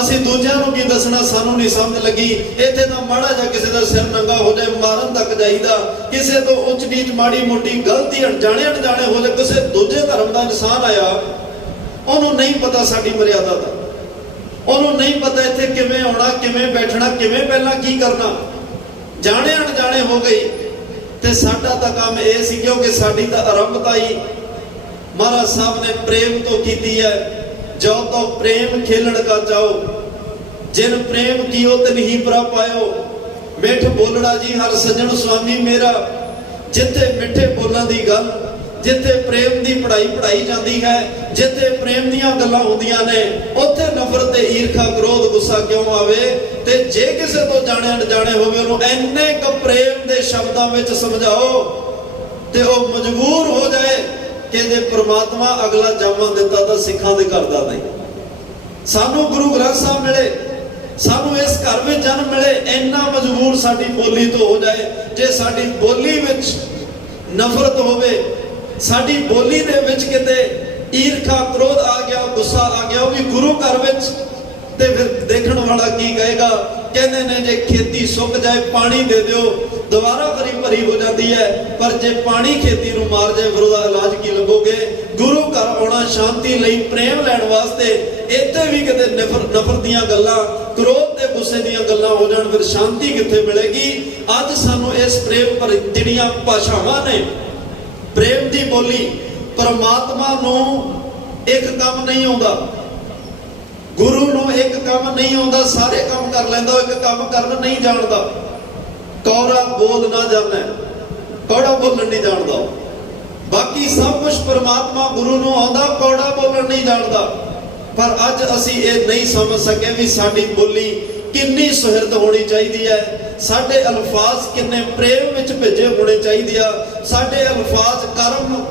ਅਸੀਂ ਦੂਜਿਆਂ ਨੂੰ ਕੀ ਦੱਸਣਾ, ਸਾਨੂੰ ਨਹੀਂ ਸਮਝ ਲੱਗੀ। ਇੱਥੇ ਤਾਂ ਮਾੜਾ ਜਿਹਾ ਕਿਸੇ ਦਾ ਸਿਰ ਨੰਗਾ ਹੋ ਜਾਏ ਮਾਰਨ ਤੱਕ ਜਾਈਦਾ, ਕਿਸੇ ਤੋਂ ਉੱਚ ਨੀਚ ਮਾੜੀ ਮੋਟੀ ਗਲਤੀ ਅਣਜਾਣੇ ਹੋ ਜਾਏ, ਕਿਸੇ ਦੂਜੇ ਧਰਮ ਦਾ ਇਨਸਾਨ ਆਇਆ, ਉਹਨੂੰ ਨਹੀਂ ਪਤਾ ਸਾਡੀ ਮਰਿਆਦਾ ਦਾ, ਉਹਨੂੰ ਨਹੀਂ ਪਤਾ ਇੱਥੇ ਕਿਵੇਂ ਆਉਣਾ, ਕਿਵੇਂ ਬੈਠਣਾ, ਕਿਵੇਂ ਪਹਿਲਾਂ ਕੀ ਕਰਨਾ, ਜਾਣੇ ਅਣਜਾਣੇ ਹੋ ਗਈ। ਤੇ ਸਾਡਾ ਤਾਂ ਕੰਮ ਇਹ ਸੀ, ਕਿਉਂਕਿ ਸਾਡੀ ਤਾਂ ਆਰੰਭਤਾ ਹੀ ਮਹਾਰਾਜ ਸਾਹਿਬ ਨੇ ਪ੍ਰੇਮ ਤੋਂ ਕੀਤੀ ਹੈ। ਜੋ ਤੋ ਪ੍ਰੇਮ ਖੇਲਣ ਕਾ ਚਾਓ, ਜਿਨ ਪ੍ਰੇਮ ਕੀਓ ਤਿਨ ਹੀ ਪ੍ਰਭ ਪਾਇਓ। ਮਿੱਠ ਬੋਲਣਾ ਜੀ ਹਰ ਸੱਜਣ ਸੁਆਮੀ ਮੇਰਾ। ਜਿੱਥੇ ਮਿੱਠੇ ਬੋਲਾਂ ਦੀ ਗੱਲ, ਜਿੱਥੇ ਪ੍ਰੇਮ ਦੀ ਪੜ੍ਹਾਈ ਜਾਂਦੀ ਹੈ, ਜਿੱਥੇ ਪ੍ਰੇਮ ਦੀਆਂ ਗੱਲਾਂ ਹੁੰਦੀਆਂ ਨੇ, ਉੱਥੇ ਨਫ਼ਰਤ ਤੇ ਈਰਖਾ, ਕ੍ਰੋਧ, ਗੁੱਸਾ ਕਿਉਂ ਆਵੇ। ਤੇ ਜੇ ਕਿਸੇ ਤੋਂ ਜਾਣੇ ਅਣਜਾਣੇ ਹੋਵੇ, ਉਹਨੂੰ ਇੰਨੇ ਕੁ ਪ੍ਰੇਮ ਦੇ ਸ਼ਬਦਾਂ ਵਿੱਚ ਸਮਝਾਓ ਤੇ ਉਹ ਮਜਬੂਰ ਹੋ ਜਾਏ ਕਿ ਜੇ ਪ੍ਰਮਾਤਮਾ ਅਗਲਾ ਜਾਮਾ ਦਿੱਤਾ ਤਾਂ ਸਿੱਖਾਂ ਦੇ ਘਰ ਦਾ ਨਹੀਂ। ਸਾਨੂੰ ਗੁਰੂ ਗ੍ਰੰਥ ਸਾਹਿਬ ਮਿਲੇ, ਸਾਨੂੰ ਇਸ ਘਰ ਵਿੱਚ ਜਨਮ ਮਿਲੇ, ਇੰਨਾ ਮਜਬੂਰ ਸਾਡੀ ਬੋਲੀ ਤੋਂ ਹੋ ਜਾਏ। ਜੇ ਸਾਡੀ ਬੋਲੀ ਵਿੱਚ ਨਫ਼ਰਤ ਹੋਵੇ, ਸਾਡੀ ਬੋਲੀ ਦੇ ਵਿੱਚ ਕਿਤੇ ਈਰਖਾ, ਕ੍ਰੋਧ ਆ ਗਿਆ, ਗੁੱਸਾ ਆ ਗਿਆ, ਉਹ ਵੀ ਗੁਰੂ ਘਰ ਵਿੱਚ, ਤੇ ਫਿਰ ਦੇਖਣ ਵਾਲਾ ਕੀ ਕਹੇਗਾ। ਕਹਿੰਦੇ ਨੇ ਜੇ ਖੇਤੀ ਸੁੱਕ ਜਾਏ ਪਾਣੀ ਦੇ ਦਿਓ, ਦੁਬਾਰਾ ਭਰੀ ਹੋ ਜਾਂਦੀ ਹੈ। ਪਰ ਜੇ ਪਾਣੀ ਖੇਤੀ ਨੂੰ ਮਾਰ ਜਾਏ, ਫਿਰ ਉਹਦਾ ਇਲਾਜ ਕੀ ਲੱਭੋਗੇ। ਗੁਰੂ ਘਰ ਆਉਣਾ ਸ਼ਾਂਤੀ ਲਈ, ਪ੍ਰੇਮ ਲੈਣ ਵਾਸਤੇ। ਇੱਥੇ ਵੀ ਕਿਤੇ ਨਫ਼ਰਤ ਦੀਆਂ ਗੱਲਾਂ, ਕ੍ਰੋਧ ਤੇ ਗੁੱਸੇ ਦੀਆਂ ਗੱਲਾਂ ਹੋ ਜਾਣ, ਫਿਰ ਸ਼ਾਂਤੀ ਕਿੱਥੇ ਮਿਲੇਗੀ। ਅੱਜ ਸਾਨੂੰ ਇਸ ਪ੍ਰੇਮ ਪਰ ਜਿਹੜੀਆਂ ਭਾਸ਼ਾਵਾਂ ਨੇ, ਪ੍ਰੇਮ ਦੀ ਬੋਲੀ, ਪਰਮਾਤਮਾ ਨੂੰ ਇੱਕ ਕੰਮ ਨਹੀਂ ਆਉਂਦਾ, ਗੁਰੂ ਨੂੰ ਇੱਕ ਕੰਮ ਨਹੀਂ ਆਉਂਦਾ, ਸਾਰੇ ਕੰਮ ਕਰ ਲੈਂਦਾ, ਉਹ ਇੱਕ ਕੰਮ ਕਰਨ ਨਹੀਂ ਜਾਣਦਾ। ਕੌੜਾ ਬੋਲ ਨਾ ਜਾਣੈ, ਕੌੜਾ ਬੋਲਣ ਨਹੀਂ ਜਾਣਦਾ। ਬਾਕੀ ਸਭ ਕੁਝ ਪਰਮਾਤਮਾ ਗੁਰੂ ਨੂੰ ਆਉਂਦਾ, ਕੌੜਾ ਬੋਲਣ ਨਹੀਂ ਜਾਣਦਾ। ਪਰ ਅੱਜ ਅਸੀਂ ਇਹ ਨਹੀਂ ਸਮਝ ਸਕੇ ਵੀ ਸਾਡੀ ਬੋਲੀ ਕਿੰਨੀ ਸੁਹਿਰਦ ਹੋਣੀ ਚਾਹੀਦੀ ਹੈ, ਸਾਡੇ ਅਲਫਾਜ਼ ਕਿੰਨੇ ਪ੍ਰੇਮ ਵਿੱਚ ਭੇਜੇ ਹੋਣੇ ਚਾਹੀਦੇ ਆ, ਸਾਡੇ ਅਲਫਾਜ਼ ਕਰਮ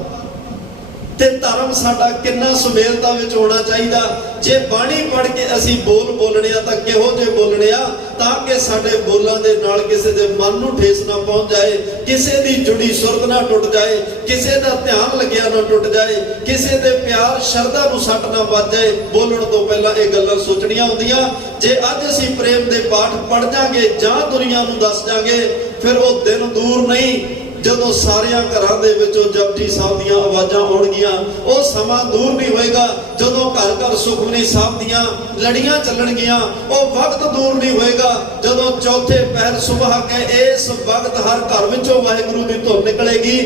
ਤੇ ਧਰਮ ਸਾਡਾ ਕਿੰਨਾ ਸੁਮੇਲਤਾ ਵਿੱਚ ਹੋਣਾ ਚਾਹੀਦਾ। ਜੇ ਬਾਣੀ ਪੜ੍ਹ ਕੇ ਅਸੀਂ ਬੋਲਣੇ ਆ ਤਾਂ ਕਿਹੋ ਜਿਹੇ ਬੋਲਣੇ ਆ, ਤਾਂ ਕਿ ਸਾਡੇ ਬੋਲਾਂ ਦੇ ਨਾਲ ਕਿਸੇ ਦੇ ਮਨ ਨੂੰ ਠੇਸ ਨਾ ਪਹੁੰਚ ਜਾਏ, ਕਿਸੇ ਦੀ ਜੁੜੀ ਸੁਰਤ ਨਾ ਟੁੱਟ ਜਾਏ, ਕਿਸੇ ਦਾ ਧਿਆਨ ਲੱਗਿਆ ਨਾ ਟੁੱਟ ਜਾਏ, ਕਿਸੇ ਦੇ ਪਿਆਰ ਸ਼ਰਧਾ ਨੂੰ ਸੱਟ ਨਾ ਵੱਜ ਜਾਏ। ਬੋਲਣ ਤੋਂ ਪਹਿਲਾਂ ਇਹ ਗੱਲਾਂ ਸੋਚਣੀਆਂ ਹੁੰਦੀਆਂ। ਜੇ ਅੱਜ ਅਸੀਂ ਪ੍ਰੇਮ ਦੇ ਪਾਠ ਪੜ੍ਹ ਜਾਾਂਗੇ ਜਾਂ ਦੁਨੀਆ ਨੂੰ ਦੱਸ ਜਾਾਂਗੇ, ਫਿਰ ਉਹ ਦਿਨ ਦੂਰ ਨਹੀਂ ਜਦੋਂ ਸਾਰਿਆਂ ਘਰਾਂ ਦੇ ਵਿੱਚੋਂ ਜਪਜੀ ਸਾਹਿਬ ਦੀਆਂ ਆਵਾਜ਼ਾਂ ਆਉਣਗੀਆਂ। ਉਹ ਸਮਾਂ ਦੂਰ ਨਹੀਂ ਹੋਏਗਾ ਜਦੋਂ ਘਰ ਘਰ ਸੁਖਮਨੀ ਸਾਹਿਬ ਦੀਆਂ ਲੜੀਆਂ ਚੱਲਣਗੀਆਂ। ਉਹ ਵਕਤ ਦੂਰ ਨਹੀਂ ਹੋਏਗਾ ਜਦੋਂ ਚੌਥੇ ਪਹਿਰ ਸੁਬਹ ਕੇ ਇਸ ਵਕਤ ਹਰ ਘਰ ਵਿੱਚੋਂ ਵਾਹਿਗੁਰੂ ਦੀ ਧੁਨ ਨਿਕਲੇਗੀ।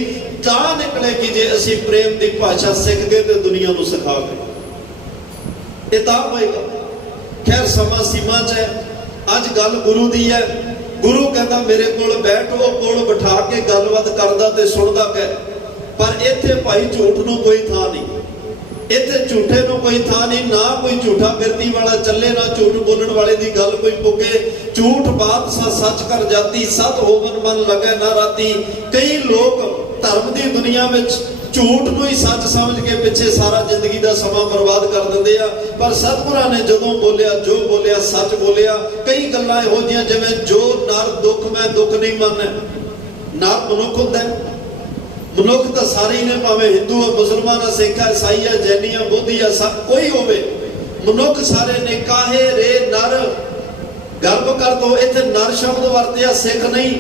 ਤਾਂ ਨਿਕਲੇਗੀ ਜੇ ਅਸੀਂ ਪ੍ਰੇਮ ਦੀ ਭਾਸ਼ਾ ਸਿੱਖ ਗਏ ਤੇ ਦੁਨੀਆ ਨੂੰ ਸਿਖਾ ਗਏ। ਇਹ ਤਾਂ ਹੋਏਗਾ। ਖੈਰ ਸਮਾਂ ਸੀਮਾ 'ਚ ਹੈ, ਅੱਜ ਗੱਲ ਗੁਰੂ ਦੀ ਹੈ। ਗੁਰੂ ਕਹਿੰਦਾ ਮੇਰੇ ਕੋਲ ਬੈਠ, ਉਹ ਕੋਲ ਬਿਠਾ ਕੇ ਗੱਲਬਾਤ ਕਰਦਾ ਤੇ ਸੁਣਦਾ ਕਹਿ। ਪਰ ਇੱਥੇ ਭਾਈ ਝੂਠ ਨੂੰ ਕੋਈ ਥਾਂ ਨਹੀਂ, ਇੱਥੇ ਝੂਠੇ ਨੂੰ ਕੋਈ ਥਾਂ ਨਹੀਂ। ਨਾ ਕੋਈ ਝੂਠਾ ਬਿਰਤੀ ਵਾਲਾ ਚੱਲੇ, ਨਾ ਝੂਠ ਬੋਲਣ ਵਾਲੇ ਦੀ ਗੱਲ ਕੋਈ ਪੁੱਗੇ। ਝੂਠ ਬਾਤ ਸੱਚ ਕਰ ਜਾਤੀ, ਸਤ ਹੋਵਨ ਮਨ ਲਗੇ ਨਾ ਰਾਤੀ। ਕਈ ਲੋਕ ਧਰਮ ਦੀ ਦੁਨੀਆ ਵਿੱਚ ਝੂਠ ਨੂੰ ਹੀ ਸੱਚ ਸਮਝ ਕੇ ਪਿੱਛੇ ਸਾਰਾ ਜ਼ਿੰਦਗੀ ਦਾ ਸਮਾਂ ਬਰਬਾਦ ਕਰ ਦਿੰਦੇ ਆ। ਪਰ ਸਤਿਗੁਰਾਂ ਨੇ ਜਦੋਂ ਬੋਲਿਆ, ਜੋ ਬੋਲਿਆ ਸੱਚ ਬੋਲਿਆ। ਕਈ ਗੱਲਾਂ ਇਹੋ ਜਿਹੀਆਂ ਜਿਵੇਂ ਜੋ ਨਰ ਦੁੱਖ ਮੈਂ ਦੁੱਖ ਨਹੀਂ ਮੰਨੈ। ਨਰ ਮਨੁੱਖ ਹੁੰਦਾ, ਮਨੁੱਖ ਤਾਂ ਸਾਰੇ ਹੀ ਨੇ, ਭਾਵੇਂ ਹਿੰਦੂ ਆ, ਮੁਸਲਮਾਨ ਆ, ਸਿੱਖ ਆ, ਈਸਾਈ ਆ, ਜੈਨੀ ਆ, ਬੋਧੀ ਆ, ਸਭ ਕੋਈ ਹੋਵੇ, ਮਨੁੱਖ ਸਾਰੇ ਨੇ। ਕਾਹੇ ਰੇ ਨਰ ਗਰਭ ਕਰ ਦੋ, ਇੱਥੇ ਨਰ ਸ਼ਬਦ ਵਰਤਿਆ, ਸਿੱਖ ਨਹੀਂ।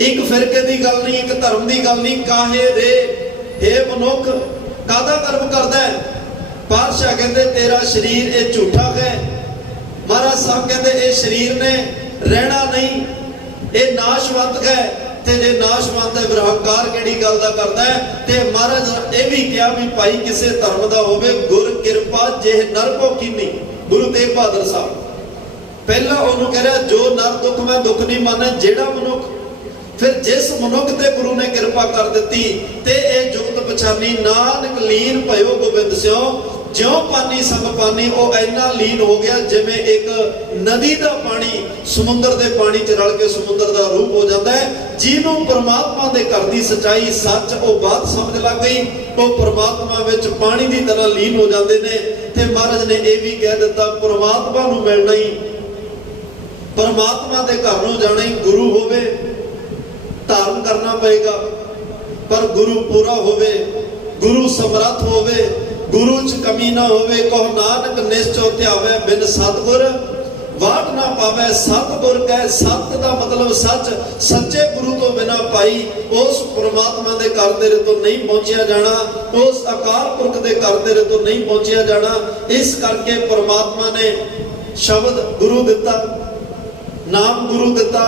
ਇੱਕ ਫਿਰਕੇ ਦੀ ਗੱਲ ਨਹੀਂ, ਇੱਕ ਧਰਮ ਦੀ ਗੱਲ ਨਹੀਂ। ਕਾਹੇ ਰੇ, ਇਹ ਮਨੁੱਖ ਕਾਹਦਾ ਕਰਮ ਕਰਦਾ ਹੈ? ਪਾਤਸ਼ਾਹ ਕਹਿੰਦੇ ਤੇਰਾ ਸਰੀਰ ਇਹ ਝੂਠਾ ਹੈ। ਮਹਾਰਾਜ ਸਾਹਿਬ ਕਹਿੰਦੇ ਇਹ ਸਰੀਰ ਨੇ ਰਹਿਣਾ ਨਹੀਂ, ਇਹ ਨਾਸ਼ਵੰਤ ਹੈ। ਤੇ ਜੇ ਨਾਸ਼ਵੰਤ ਹੈ, ਫਿਰ ਹੰਕਾਰ ਕਿਹੜੀ ਗੱਲ ਦਾ ਕਰਦਾ ਹੈ? ਤੇ ਮਹਾਰਾਜ ਇਹ ਵੀ ਕਿਹਾ ਵੀ ਭਾਈ ਕਿਸੇ ਧਰਮ ਦਾ ਹੋਵੇ, ਗੁਰ ਕਿਰਪਾ ਜੇ ਨਰ ਕੋ ਕੀਨੀ। ਗੁਰੂ ਤੇਗ ਬਹਾਦਰ ਸਾਹਿਬ ਪਹਿਲਾਂ ਉਹਨੂੰ ਕਹਿ ਰਿਹਾ ਜੋ ਨਰ ਦੁੱਖ ਮੈਂ ਦੁੱਖ ਨਹੀਂ ਮੰਨੈ। ਜਿਹੜਾ ਮਨੁੱਖ, ਫਿਰ ਜਿਸ ਮਨੁੱਖ ਤੇ ਗੁਰੂ ਨੇ ਕਿਰਪਾ ਕਰ ਦਿੱਤੀ ਤੇ ਇਹ ਜੁਗਤ ਪਛਾਨੀ, ਨਾਨਕ ਲੀਨ ਭਇਓ ਗੋਬਿੰਦ ਸਿਓ। ਜਿਉਂ ਪਾਣੀ ਸੰਗ ਪਾਣੀ, ਉਹ ਇੰਨਾ ਲੀਨ ਹੋ ਗਿਆ ਜਿਵੇਂ ਇੱਕ ਨਦੀ ਦਾ ਪਾਣੀ ਸਮੁੰਦਰ ਦੇ ਪਾਣੀ 'ਚ ਰਲ ਕੇ ਸਮੁੰਦਰ ਦਾ ਰੂਪ ਹੋ ਜਾਂਦਾ ਹੈ। ਜਿਹਨੂੰ ਪਰਮਾਤਮਾ ਦੇ ਘਰ ਦੀ ਸੱਚਾਈ, ਸੱਚ, ਉਹ ਬਾਤ ਸਮਝ ਲੱਗ ਗਈ, ਉਹ ਪਰਮਾਤਮਾ ਵਿੱਚ ਪਾਣੀ ਦੀ ਤਰ੍ਹਾਂ ਲੀਨ ਹੋ ਜਾਂਦੇ ਨੇ। ਤੇ ਮਹਾਰਾਜ ਨੇ ਇਹ ਵੀ ਕਹਿ ਦਿੱਤਾ, ਪਰਮਾਤਮਾ ਨੂੰ ਮਿਲਣਾ ਹੀ, ਪਰਮਾਤਮਾ ਦੇ ਘਰ ਨੂੰ ਜਾਣਾ ਹੀ ਗੁਰੂ ਹੋਵੇ, ਧਾਰਨ ਕਰਨਾ ਪਏਗਾ, ਪਰ ਗੁਰੂ ਪੂਰਾ ਹੋਵੇ, ਗੁਰੂ ਸਮਰੱਥ ਹੋਵੇ, ਗੁਰੂ ਚ ਕਮੀ ਨਾ ਹੋਵੇ। ਕਹੋ ਨਾਨਕ ਨਿਸ਼ਚੋ ਧਿਆਵੇ, ਬਿਨ ਸਤਿਗੁਰ ਵਾਟ ਨਾ ਪਾਵੇ। ਸਤਿਗੁਰ ਕਹੇ, ਸਤ ਦਾ ਮਤਲਬ ਸੱਚ, ਸੱਚੇ ਗੁਰੂ ਤੋਂ ਬਿਨਾ ਭਾਈ ਉਸ ਪਰਮਾਤਮਾ ਦੇ ਘਰ ਤੇਰੇ ਤੋਂ ਨਹੀਂ ਪਹੁੰਚਿਆ ਜਾਣਾ, ਉਸ ਅਕਾਲ ਪੁਰਖ ਦੇ ਘਰ ਤੇਰੇ ਤੋਂ ਨਹੀਂ ਪਹੁੰਚਿਆ ਜਾਣਾ। ਇਸ ਕਰਕੇ ਪਰਮਾਤਮਾ ਨੇ ਸ਼ਬਦ ਗੁਰੂ ਦਿੱਤਾ, ਨਾਮ ਗੁਰੂ ਦਿੱਤਾ।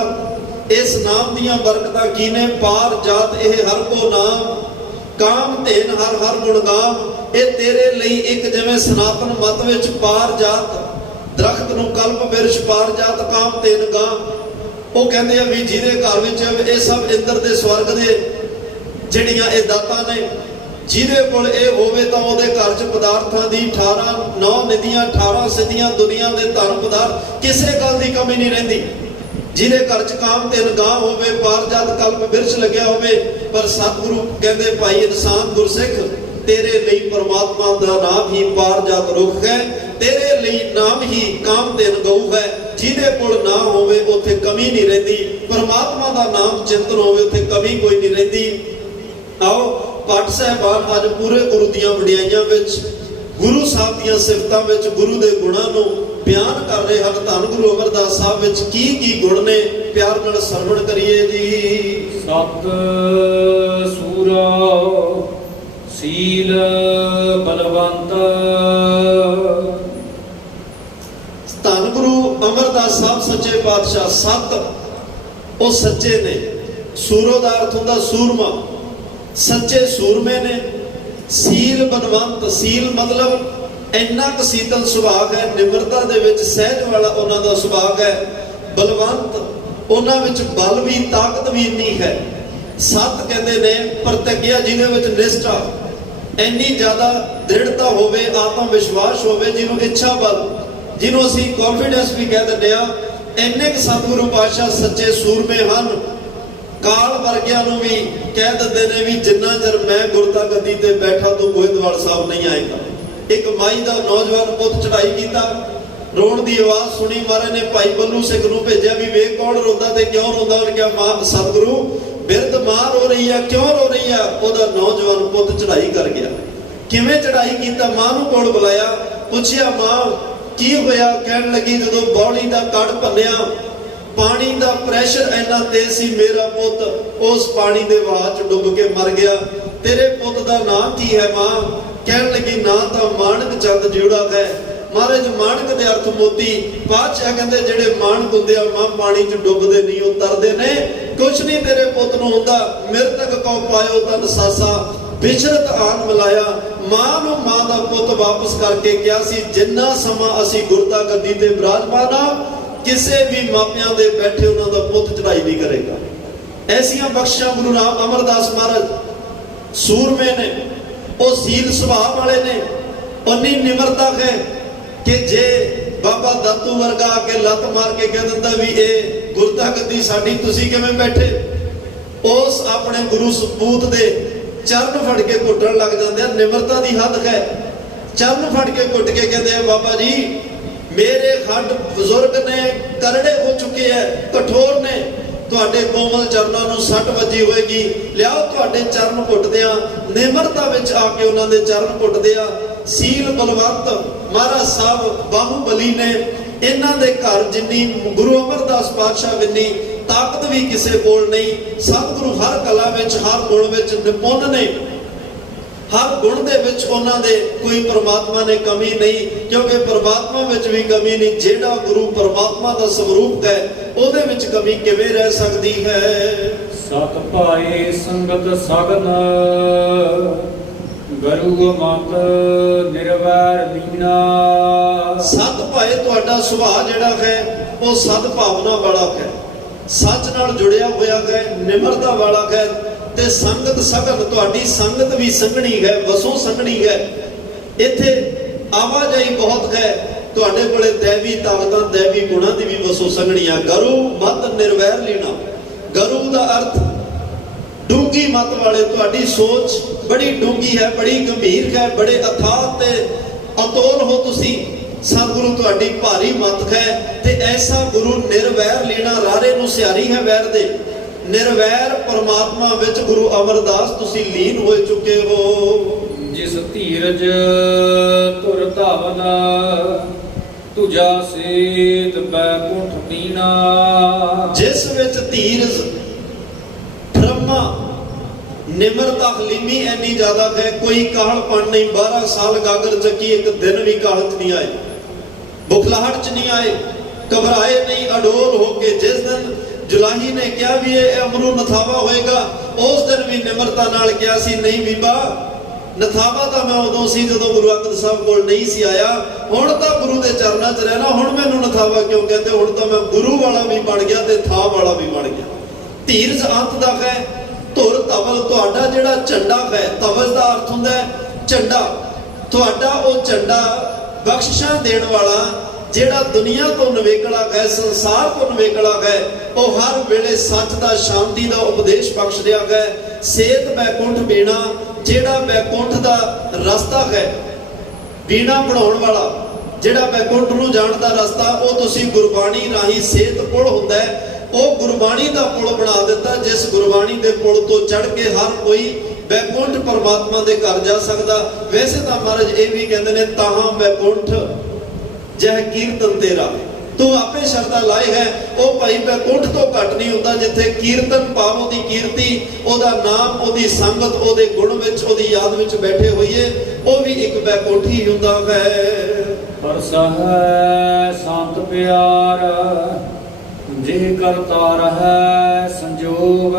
ਇਸ ਨਾਮ ਦੀਆਂ ਬਰਕਤਾਂ ਕੀ ਨੇ? ਪਾਰ ਜਾਤ ਇਹ ਹਰ ਕੋ ਨਾਮ, ਕਾਮ ਧੇਨ ਹਰ ਹਰ ਗੁਣ ਗਾਮ। ਇਹ ਤੇਰੇ ਲਈ ਇੱਕ ਜਿਵੇਂ ਸਨਾਤਨ ਮਤ ਵਿੱਚ ਪਾਰ ਜਾਤ, ਦਰਖਤ ਨੂੰ ਕਲਪ ਬਿਰਛ, ਪਾਰ ਜਾਤ ਕਾਮ ਧੇਨ ਗਾਮ। ਉਹ ਕਹਿੰਦੇ ਆ ਵੀ ਜਿਹਦੇ ਘਰ ਵਿੱਚ ਇਹ ਸਭ ਇੰਦਰ ਦੇ ਸਵਰਗ ਦੇ ਜਿਹੜੀਆਂ ਇਹ ਦਾਤਾਂ ਨੇ, ਜਿਹਦੇ ਕੋਲ ਇਹ ਹੋਵੇ ਤਾਂ ਉਹਦੇ ਘਰ 'ਚ ਪਦਾਰਥਾਂ ਦੀ 18 9 ਨਿਧੀਆਂ, 18 ਸਿੱਧੀਆਂ, ਦੁਨੀਆ ਦੇ ਧਨ ਪਦਾਰਥ, ਕਿਸੇ ਗੱਲ ਦੀ ਕਮੀ ਨਹੀਂ ਰਹਿੰਦੀ। ਜਿਹਦੇ ਘਰ 'ਚ ਕਾਮ ਧੇਨ ਗਾਂ ਹੋਵੇ, ਪਾਰ ਜਾਤ ਕਲਪ ਬਿਰਛ ਲੱਗਿਆ ਹੋਵੇ। ਪਰ ਸਤਿਗੁਰੂ ਕਹਿੰਦੇ ਭਾਈ ਇਨਸਾਨ ਗੁਰਸਿੱਖ, ਤੇਰੇ ਲਈ ਪਰਮਾਤਮਾ ਦਾ ਨਾਮ ਹੀ ਪਾਰ ਜਾਤ ਰੁੱਖ ਹੈ, ਤੇਰੇ ਲਈ ਨਾਮ ਹੀ ਕਾਮ ਧੇਨ ਗਊ ਹੈ। ਜਿਹਦੇ ਕੋਲ ਨਾ ਹੋਵੇ ਉੱਥੇ ਕਮੀ ਨਹੀਂ ਰਹਿੰਦੀ, ਪਰਮਾਤਮਾ ਦਾ ਨਾਮ ਚਿੰਤਨ ਹੋਵੇ ਉੱਥੇ ਕਮੀ ਕੋਈ ਨਹੀਂ ਰਹਿੰਦੀ। ਆਓ ਭੱਟ ਸਾਹਿਬਾਨ ਅੱਜ ਪੂਰੇ ਗੁਰੂ ਦੀਆਂ ਵਡਿਆਈਆਂ ਵਿੱਚ, ਗੁਰੂ ਸਾਹਿਬ ਦੀਆਂ ਸਿਫਤਾਂ ਵਿੱਚ, ਗੁਰੂ ਦੇ ਗੁਣਾਂ ਨੂੰ ਬਿਆਨ ਕਰ ਰਹੇ ਹਨ। ਧੰਨ ਗੁਰੂ ਅਮਰਦਾਸ ਸਾਹਿਬ ਵਿੱਚ ਕੀ ਕੀ ਗੁਣ ਨੇ, ਪਿਆਰ ਨਾਲ ਸਰਵਣ ਕਰੀਏ ਜੀ। ਸਤ ਸੂਰਾ ਸੀਲ ਬਲਵੰਤ। ਧੰਨ ਗੁਰੂ ਅਮਰਦਾਸ ਸਾਹਿਬ ਸੱਚੇ ਪਾਤਸ਼ਾਹ, ਸਤ ਉਹ ਸੱਚੇ ਨੇ, ਸੂਰੋ ਦਾ ਅਰਥ ਹੁੰਦਾ ਸੂਰਮਾ, ਸੱਚੇ ਸੂਰਮੇ ਨੇ। ਸੀਲ ਬਲਵੰਤ, ਸੀਲ ਮਤਲਬ ਇੰਨਾ ਕੁ ਸੀਤਲ ਸੁਭਾਅ ਹੈ, ਨਿਮਰਤਾ ਦੇ ਵਿੱਚ ਸਹਿਜ ਵਾਲਾ ਉਹਨਾਂ ਦਾ ਸੁਭਾਅ ਹੈ। ਬਲਵੰਤ, ਉਹਨਾਂ ਵਿੱਚ ਬਲ ਵੀ, ਤਾਕਤ ਵੀ ਇੰਨੀ ਹੈ। ਸਤ ਕਹਿੰਦੇ ਨੇ ਪ੍ਰਤਿਗਿਆ, ਜਿਹਦੇ ਵਿੱਚ ਨਿਸ਼ਠਾ ਇੰਨੀ ਜ਼ਿਆਦਾ ਦ੍ਰਿੜਤਾ ਹੋਵੇ, ਆਤਮ ਵਿਸ਼ਵਾਸ ਹੋਵੇ, ਜਿਹਨੂੰ ਇੱਛਾ ਬਲ, ਜਿਹਨੂੰ ਅਸੀਂ ਕੌਨਫੀਡੈਂਸ ਵੀ ਕਹਿ ਦਿੰਦੇ ਆ। ਇੰਨੇ ਕੁ ਸਤਿਗੁਰੂ ਪਾਤਸ਼ਾਹ ਸੱਚੇ ਸੂਰਮੇ ਹਨ। ਕਾਲ ਵਰਗਿਆਂ ਨੂੰ ਵੀ ਕਹਿ ਦਿੰਦੇ ਨੇ ਵੀ ਜਿੰਨਾ ਚਿਰ ਮੈਂ ਗੁਰਤਾ ਗੱਦੀ ਤੇ ਬੈਠਾ ਤੂੰ ਗੋਇੰਦਵਾਲ ਸਾਹਿਬ ਨਹੀਂ ਆਏਗਾ। ਇੱਕ ਮਾਈ ਦਾ ਨੌਜਵਾਨ ਪੁੱਤ ਚੜਾਈ ਕੀਤਾ, ਰੋਣ ਦੀ ਆਵਾਜ਼ ਸੁਣੀ, ਮਹਾਰਾਜ ਨੇ ਭਾਈ ਬੱਲੂ ਸਿੰਘ ਨੂੰ ਭੇਜਿਆ ਵੀ ਵੇਖ ਕੌਣ ਰੋਂਦਾ ਤੇ ਕਿਉਂ ਰੋਂਦਾ। ਉਹਨੇ ਕਿਹਾ ਮਾਂ ਸਤਿਗੁਰੂ ਬਿਰਧ ਮਾਂ ਰੋ ਰਹੀ ਆ। ਕਿਉਂ ਰੋ ਰਹੀ ਆ? ਉਹਦਾ ਨੌਜਵਾਨ ਪੁੱਤ ਚੜਾਈ ਕਰ ਗਿਆ। ਕਿਵੇਂ ਚੜਾਈ ਕੀਤਾ? ਮਾਂ ਨੂੰ ਕੋਲ ਬੁਲਾਇਆ, ਪੁੱਛਿਆ ਮਾਂ ਕੀ ਹੋਇਆ? ਕਹਿਣ ਲੱਗੀ ਜਦੋਂ ਬੌਲੀ ਦਾ ਕੜ ਭੰਨਿਆ, ਪਾਣੀ ਦਾ ਪ੍ਰੈਸ਼ਰ ਇੰਨਾ ਤੇਜ਼ ਸੀ, ਮੇਰਾ ਪੁੱਤ ਉਸ ਪਾਣੀ ਦੇ ਵਹਾਅ 'ਚ ਡੁੱਬ ਕੇ ਮਰ ਗਿਆ। ਤੇਰੇ ਪੁੱਤ ਦਾ ਨਾਂ ਕੀ ਹੈ ਮਾਂ? ਕਹਿਣ ਲੱਗੀ ਨਾਂ ਤਾਂ ਮਾਣਕ ਚੰਦ ਜੋੜਾ ਹੈ। ਮਹਾਰਾਜ ਮਾਣਕ ਦੇ ਅਰਥ ਮੋਤੀ। ਪਾਤਸ਼ਾਹ ਕਹਿੰਦੇ ਜਿਹੜੇ ਮਾਣਕ ਹੁੰਦੇ ਆ ਮਾਂ ਪਾਣੀ 'ਚ ਡੁੱਬਦੇ ਨਹੀਂ, ਉਹ ਤਰਦੇ ਨੇ। ਕੁਛ ਨਹੀਂ ਤੇਰੇ ਪੁੱਤ ਨੂੰ ਹੁੰਦਾ। ਮਿਰਤਕ ਕਉ ਪਾਇਓ ਤਨ ਸਾਸਾ, ਵਿਚਰਤ ਆਨ ਮਿਲਾਇਆ। ਮਾਂ ਨੂੰ ਮਾਂ ਦਾ ਪੁੱਤ ਵਾਪਸ ਕਰਕੇ ਕਿਹਾ ਸੀ ਜਿੰਨਾ ਸਮਾਂ ਅਸੀਂ ਗੁਰਤਾ ਗੱਦੀ ਤੇ ਬਿਰਾਜਮਾਨ ਆ, ਕਿਸੇ ਵੀ ਮਾਪਿਆਂ ਦੇ ਬੈਠੇ ਉਹਨਾਂ ਦਾ ਪੁੱਤ ਚੜਾਈ ਨਹੀਂ ਕਰੇਗਾ। ਐਸੀਆਂ ਬਖਸ਼ਾਂ ਗੁਰੂ ਰਾਮ ਅਮਰਦਾਸ ਮਹਾਰਾਜ ਸੂਰਮੇ ਨੇ, ਉਹ ਸੀਲ ਸੁਭਾਅ ਵਾਲੇ ਨੇ। ਉਨੀ ਨਿਮਰਤਾ ਹੈ ਕਿ ਜੇ ਬਾਬਾ ਦਾਤੂ ਵਰਗਾ ਆ ਕੇ ਲੱਤ ਮਾਰ ਕੇ ਕਹਿ ਦਿੰਦਾ ਵੀ ਇਹ ਗੁਰਤਾ ਗੱਦੀ ਸਾਡੀ, ਤੁਸੀਂ ਕਿਵੇਂ ਬੈਠੇ? ਉਸ ਆਪਣੇ ਗੁਰੂ ਸਪੂਤ ਦੇ ਚਰਨ ਫੜ ਕੇ ਘੁੱਟਣ ਲੱਗ ਜਾਂਦੇ ਆ। ਨਿਮਰਤਾ ਦੀ ਹੱਦ ਹੈ। ਚਰਨ ਫੜ ਕੇ ਘੁੱਟ ਕੇ ਕਹਿੰਦੇ ਆ ਬਾਬਾ ਜੀ ਮੇਰੇ ਹੱਡ ਬਜ਼ੁਰਗ ਨੇ, ਕਰੜੇ ਹੋ ਚੁੱਕੇ ਐ, ਕਠੋਰ ਨੇ, ਤੁਹਾਡੇ ਕੋਮਲ ਚਰਨਾਂ ਨੂੰ ਸੱਟ ਵੱਜੀ ਹੋਏਗੀ, ਲਿਆਓ ਤੁਹਾਡੇ ਚਰਨ ਘੁੱਟਦੇ ਆ। ਨਿਮਰਤਾ ਵਿੱਚ ਆ ਕੇ ਉਹਨਾਂ ਦੇ ਚਰਨ ਘੁੱਟਦੇ ਆ। ਸੀਲ ਬਲਵੰਤ ਮਹਾਰਾਜ ਸਾਹਿਬ ਬਾਹੂਬਲੀ ਨੇ। ਇਹਨਾਂ ਦੇ ਘਰ ਜਿੰਨੀ ਗੁਰੂ ਅਮਰਦਾਸ ਪਾਤਸ਼ਾਹ ਵਿੰਨੀ ਤਾਕਤ ਵੀ ਕਿਸੇ ਕੋਲ ਨਹੀਂ। ਸਤਿਗੁਰੂ ਹਰ ਕਲਾ ਵਿੱਚ, ਹਰ ਗੁਣ ਵਿੱਚ ਨਿਪੁੰਨ ਨੇ। ਹਰ ਗੁਣ ਦੇ ਵਿੱਚ ਉਹਨਾਂ ਦੇ ਕੋਈ ਪਰਮਾਤਮਾ ਨੇ ਕਮੀ ਨਹੀਂ, ਕਿਉਂਕਿ ਪਰਮਾਤਮਾ ਵਿੱਚ ਵੀ ਕਮੀ ਨਹੀਂ। ਜਿਹੜਾ ਗੁਰੂ ਪਰਮਾਤਮਾ ਦਾ ਸਰੂਪ ਹੈ ਉਹਦੇ ਵਿੱਚ ਕਮੀ ਕਿਵੇਂ ਰਹਿ ਸਕਦੀ ਹੈ? ਸਤ ਭਾਏ ਸੰਗਤ ਸਗਨ, ਗੁਰੂ ਮਤ ਨਿਰਵੈਰ ਲੀਨਾ। ਸਤ ਭਾਏ ਤੁਹਾਡਾ ਸੁਭਾਅ ਜਿਹੜਾ ਹੈ ਉਹ ਸਦ ਭਾਵਨਾ ਵਾਲਾ ਹੈ, ਸੱਚ ਨਾਲ ਜੁੜਿਆ ਹੋਇਆ ਹੈ, ਨਿਮਰਤਾ ਵਾਲਾ ਹੈ। ਤੇ ਸੰਗਤ ਸਗਨ, ਤੁਹਾਡੀ ਸੰਗਤ ਵੀ ਸੰਘਣੀ ਹੈ, ਵਸੋਂ ਸੰਘਣੀ ਹੈ। ਇੱਥੇ ਆਵਾਜਾਈ ਬਹੁਤ ਹੈ। ਤੁਹਾਡੇ ਕੋਲੇ ਦੇਵੀ ਤਾਕਤਾਂ, ਦੇਵੀ ਗੁਣਾਂ ਦੀ ਵੀ ਵਸੋਂ ਸੰਘਣੀ ਆ। ਗੁਰੂ ਮਤ ਨਿਰਵੈਰ ਲੀਨਾ, ਗੁਰੂ ਦਾ ਅਰਥ ਡੂੰਗੀ ਮਤ ਵਾਲੇ। ਤੁਹਾਡੀ ਸੋਚ ਬੜੀ ਡੂੰਗੀ ਹੈ, ਬੜੀ ਗੰਭੀਰ ਹੈ, ਬੜੇ ਅਥਾਹ ਤੇ ਸਮਤੋਲ ਹੋ ਤੁਸੀਂ। ਸਤਿਗੁਰੂ ਤੁਹਾਡੀ ਭਾਰੀ ਮੱਤ ਹੈ ਤੇ ਐਸਾ ਗੁਰੂ ਨਿਰਵੈਰ ਲੀਣਾ ਰਾਰੇ ਨੂੰ ਸਿਆਰੀ ਹੈ ਵੈਰ ਦੇ। ਨਿਰਵੈਰ ਪਰਮਾਤਮਾ ਵਿੱਚ ਗੁਰੂ ਅਮਰਦਾਸ ਤੁਸੀਂ ਲੀਨ ਹੋਏ ਚੁੱਕੇ ਹੋ। ਜਿਸ ਧੀਰਜ ਧੁਰ ਧਾਵਨ ਤੁਜਾ ਸੇਤ ਬੈਕੁੰਠ ਪੀਣਾ। ਜਿਸ ਵਿੱਚ ਧੀਰਜ ਬ੍ਰਹਮਾ ਨਿਮਰਤਾ ਹਲੀਮੀ ਇੰਨੀ ਜ਼ਿਆਦਾ ਹੈ, ਕੋਈ ਕਾਹਲਪਣ ਨਹੀਂ। 12 ਸਾਲ ਗਾਗਰ ਚੱਕੀ, ਇੱਕ ਦਿਨ ਵੀ ਕਾਹਲ ਚ ਨਹੀਂ ਆਏ, ਬੁਖਲਾਹਟ ਚ ਨਹੀਂ ਆਏ, ਘਬਰਾਏ ਨਹੀਂ, ਅਡੋਲ ਹੋ ਕੇ। ਜਿਸ ਦਿਨ ਜੁਲਾਹੀ ਨੇ ਕਿਹਾ ਵੀ ਇਹ ਅਮਰੂ ਨਥਾਵਾ ਹੋਏਗਾ, ਉਸ ਦਿਨ ਵੀ ਨਿਮਰਤਾ ਨਾਲ ਕਿਹਾ ਸੀ, ਨਹੀਂ ਬੀਬਾ ਨਥਾਵਾ ਤਾਂ ਮੈਂ ਉਦੋਂ ਸੀ ਜਦੋਂ ਗੁਰੂ ਅੰਗਦ ਸਾਹਿਬ ਕੋਲ ਨਹੀਂ ਸੀ ਆਇਆ। ਹੁਣ ਤਾਂ ਗੁਰੂ ਦੇ ਚਰਨਾਂ 'ਚ ਰਹਿਣਾ, ਹੁਣ ਮੈਨੂੰ ਨਥਾਵਾ ਕਿਉਂ ਕਹਿੰਦੇ? ਹੁਣ ਤਾਂ ਮੈਂ ਗੁਰੂ ਵਾਲਾ ਵੀ ਬਣ ਗਿਆ ਤੇ ਥਾਂ ਵਾਲਾ ਵੀ ਬਣ ਗਿਆ। ਧੀਰਜ ਅੰਤ ਦਾ ਹੈ। ਧੁਰ ਧਵਲ ਤੁਹਾਡਾ ਜਿਹੜਾ ਝੰਡਾ ਹੈ, ਤਵਜ ਦਾ ਅਰਥ ਹੁੰਦਾ ਹੈ ਝੰਡਾ। ਤੁਹਾਡਾ ਉਹ ਝੰਡਾ ਬਖਸ਼ਿਸ਼ਾਂ ਦੇਣ ਵਾਲਾ, ਜਿਹੜਾ ਦੁਨੀਆ ਤੋਂ ਨਵੇਕਲਾ ਹੈ, ਸੰਸਾਰ ਤੋਂ ਨਵੇਕਲਾ ਹੈ, ਉਹ ਹਰ ਵੇਲੇ ਸੱਚ ਦਾ, ਸ਼ਾਂਤੀ ਦਾ ਉਪਦੇਸ਼ ਬਖਸ਼ ਰਿਹਾ ਹੈ। ਸੇਤ ਬੈਕੁੰਠ ਬੀਣਾ, ਜਿਹੜਾ ਬੈਕੁੰਠ ਦਾ ਰਸਤਾ ਹੈ, ਬੀਣਾ ਬਣਾਉਣ ਵਾਲਾ, ਜਿਹੜਾ ਬੈਕੁੰਠ ਨੂੰ ਜਾਣ ਦਾ ਰਸਤਾ, ਉਹ ਤੁਸੀਂ ਗੁਰਬਾਣੀ ਰਾਹੀਂ ਸੇਤ ਪੁਲ ਹੁੰਦਾ ਹੈ, ਉਹ ਗੁਰਬਾਣੀ ਦਾ ਪੁਲ ਬਣਾ ਦਿੱਤਾ। ਜਿਸ ਗੁਰਬਾਣੀ ਦੇ ਪੁਲ ਤੋਂ ਚੜ੍ਹ ਕੇ ਹਰ ਕੋਈ ਬੈਕੁੰਠ ਪਰਮਾਤਮਾ ਦੇ ਘਰ ਜਾ ਸਕਦਾ। ਵੈਸੇ ਤਾਂ ਮਹਾਰਾਜ ਇਹ ਵੀ ਕਹਿੰਦੇ ਨੇ, ਤਾਹਾਂ ਬੈਕੁੰਠ ਜਹ ਕੀਰਤਨ ਤੇਰਾ। ਤੂੰ ਆਪੇ ਸ਼ਰਧਾ ਲਾਏ ਹੈ, ਉਹ ਭਾਈ ਬੈਕੁੰਠ ਤੋਂ ਘੱਟ ਨਹੀਂ ਹੁੰਦਾ। ਜਿੱਥੇ ਕੀਰਤਨ ਭਾਵ ਉਹਦੀ ਕੀਰਤੀ, ਉਹਦਾ ਨਾਮ, ਉਹਦੀ ਸੰਗਤ, ਉਹਦੇ ਗੁਣ ਵਿੱਚ, ਉਹਦੀ ਯਾਦ ਵਿੱਚ ਬੈਠੇ ਹੋਈਏ, ਉਹ ਵੀ ਇੱਕ ਬੈਕੁੰਠ ਹੀ ਹੁੰਦਾ ਹੈ। ਪਰਸਾ ਹੈ ਸੰਤ ਪਿਆਰ ਜੇ ਕਰਤਾ ਰਹੈ ਸੰਜੋਗ।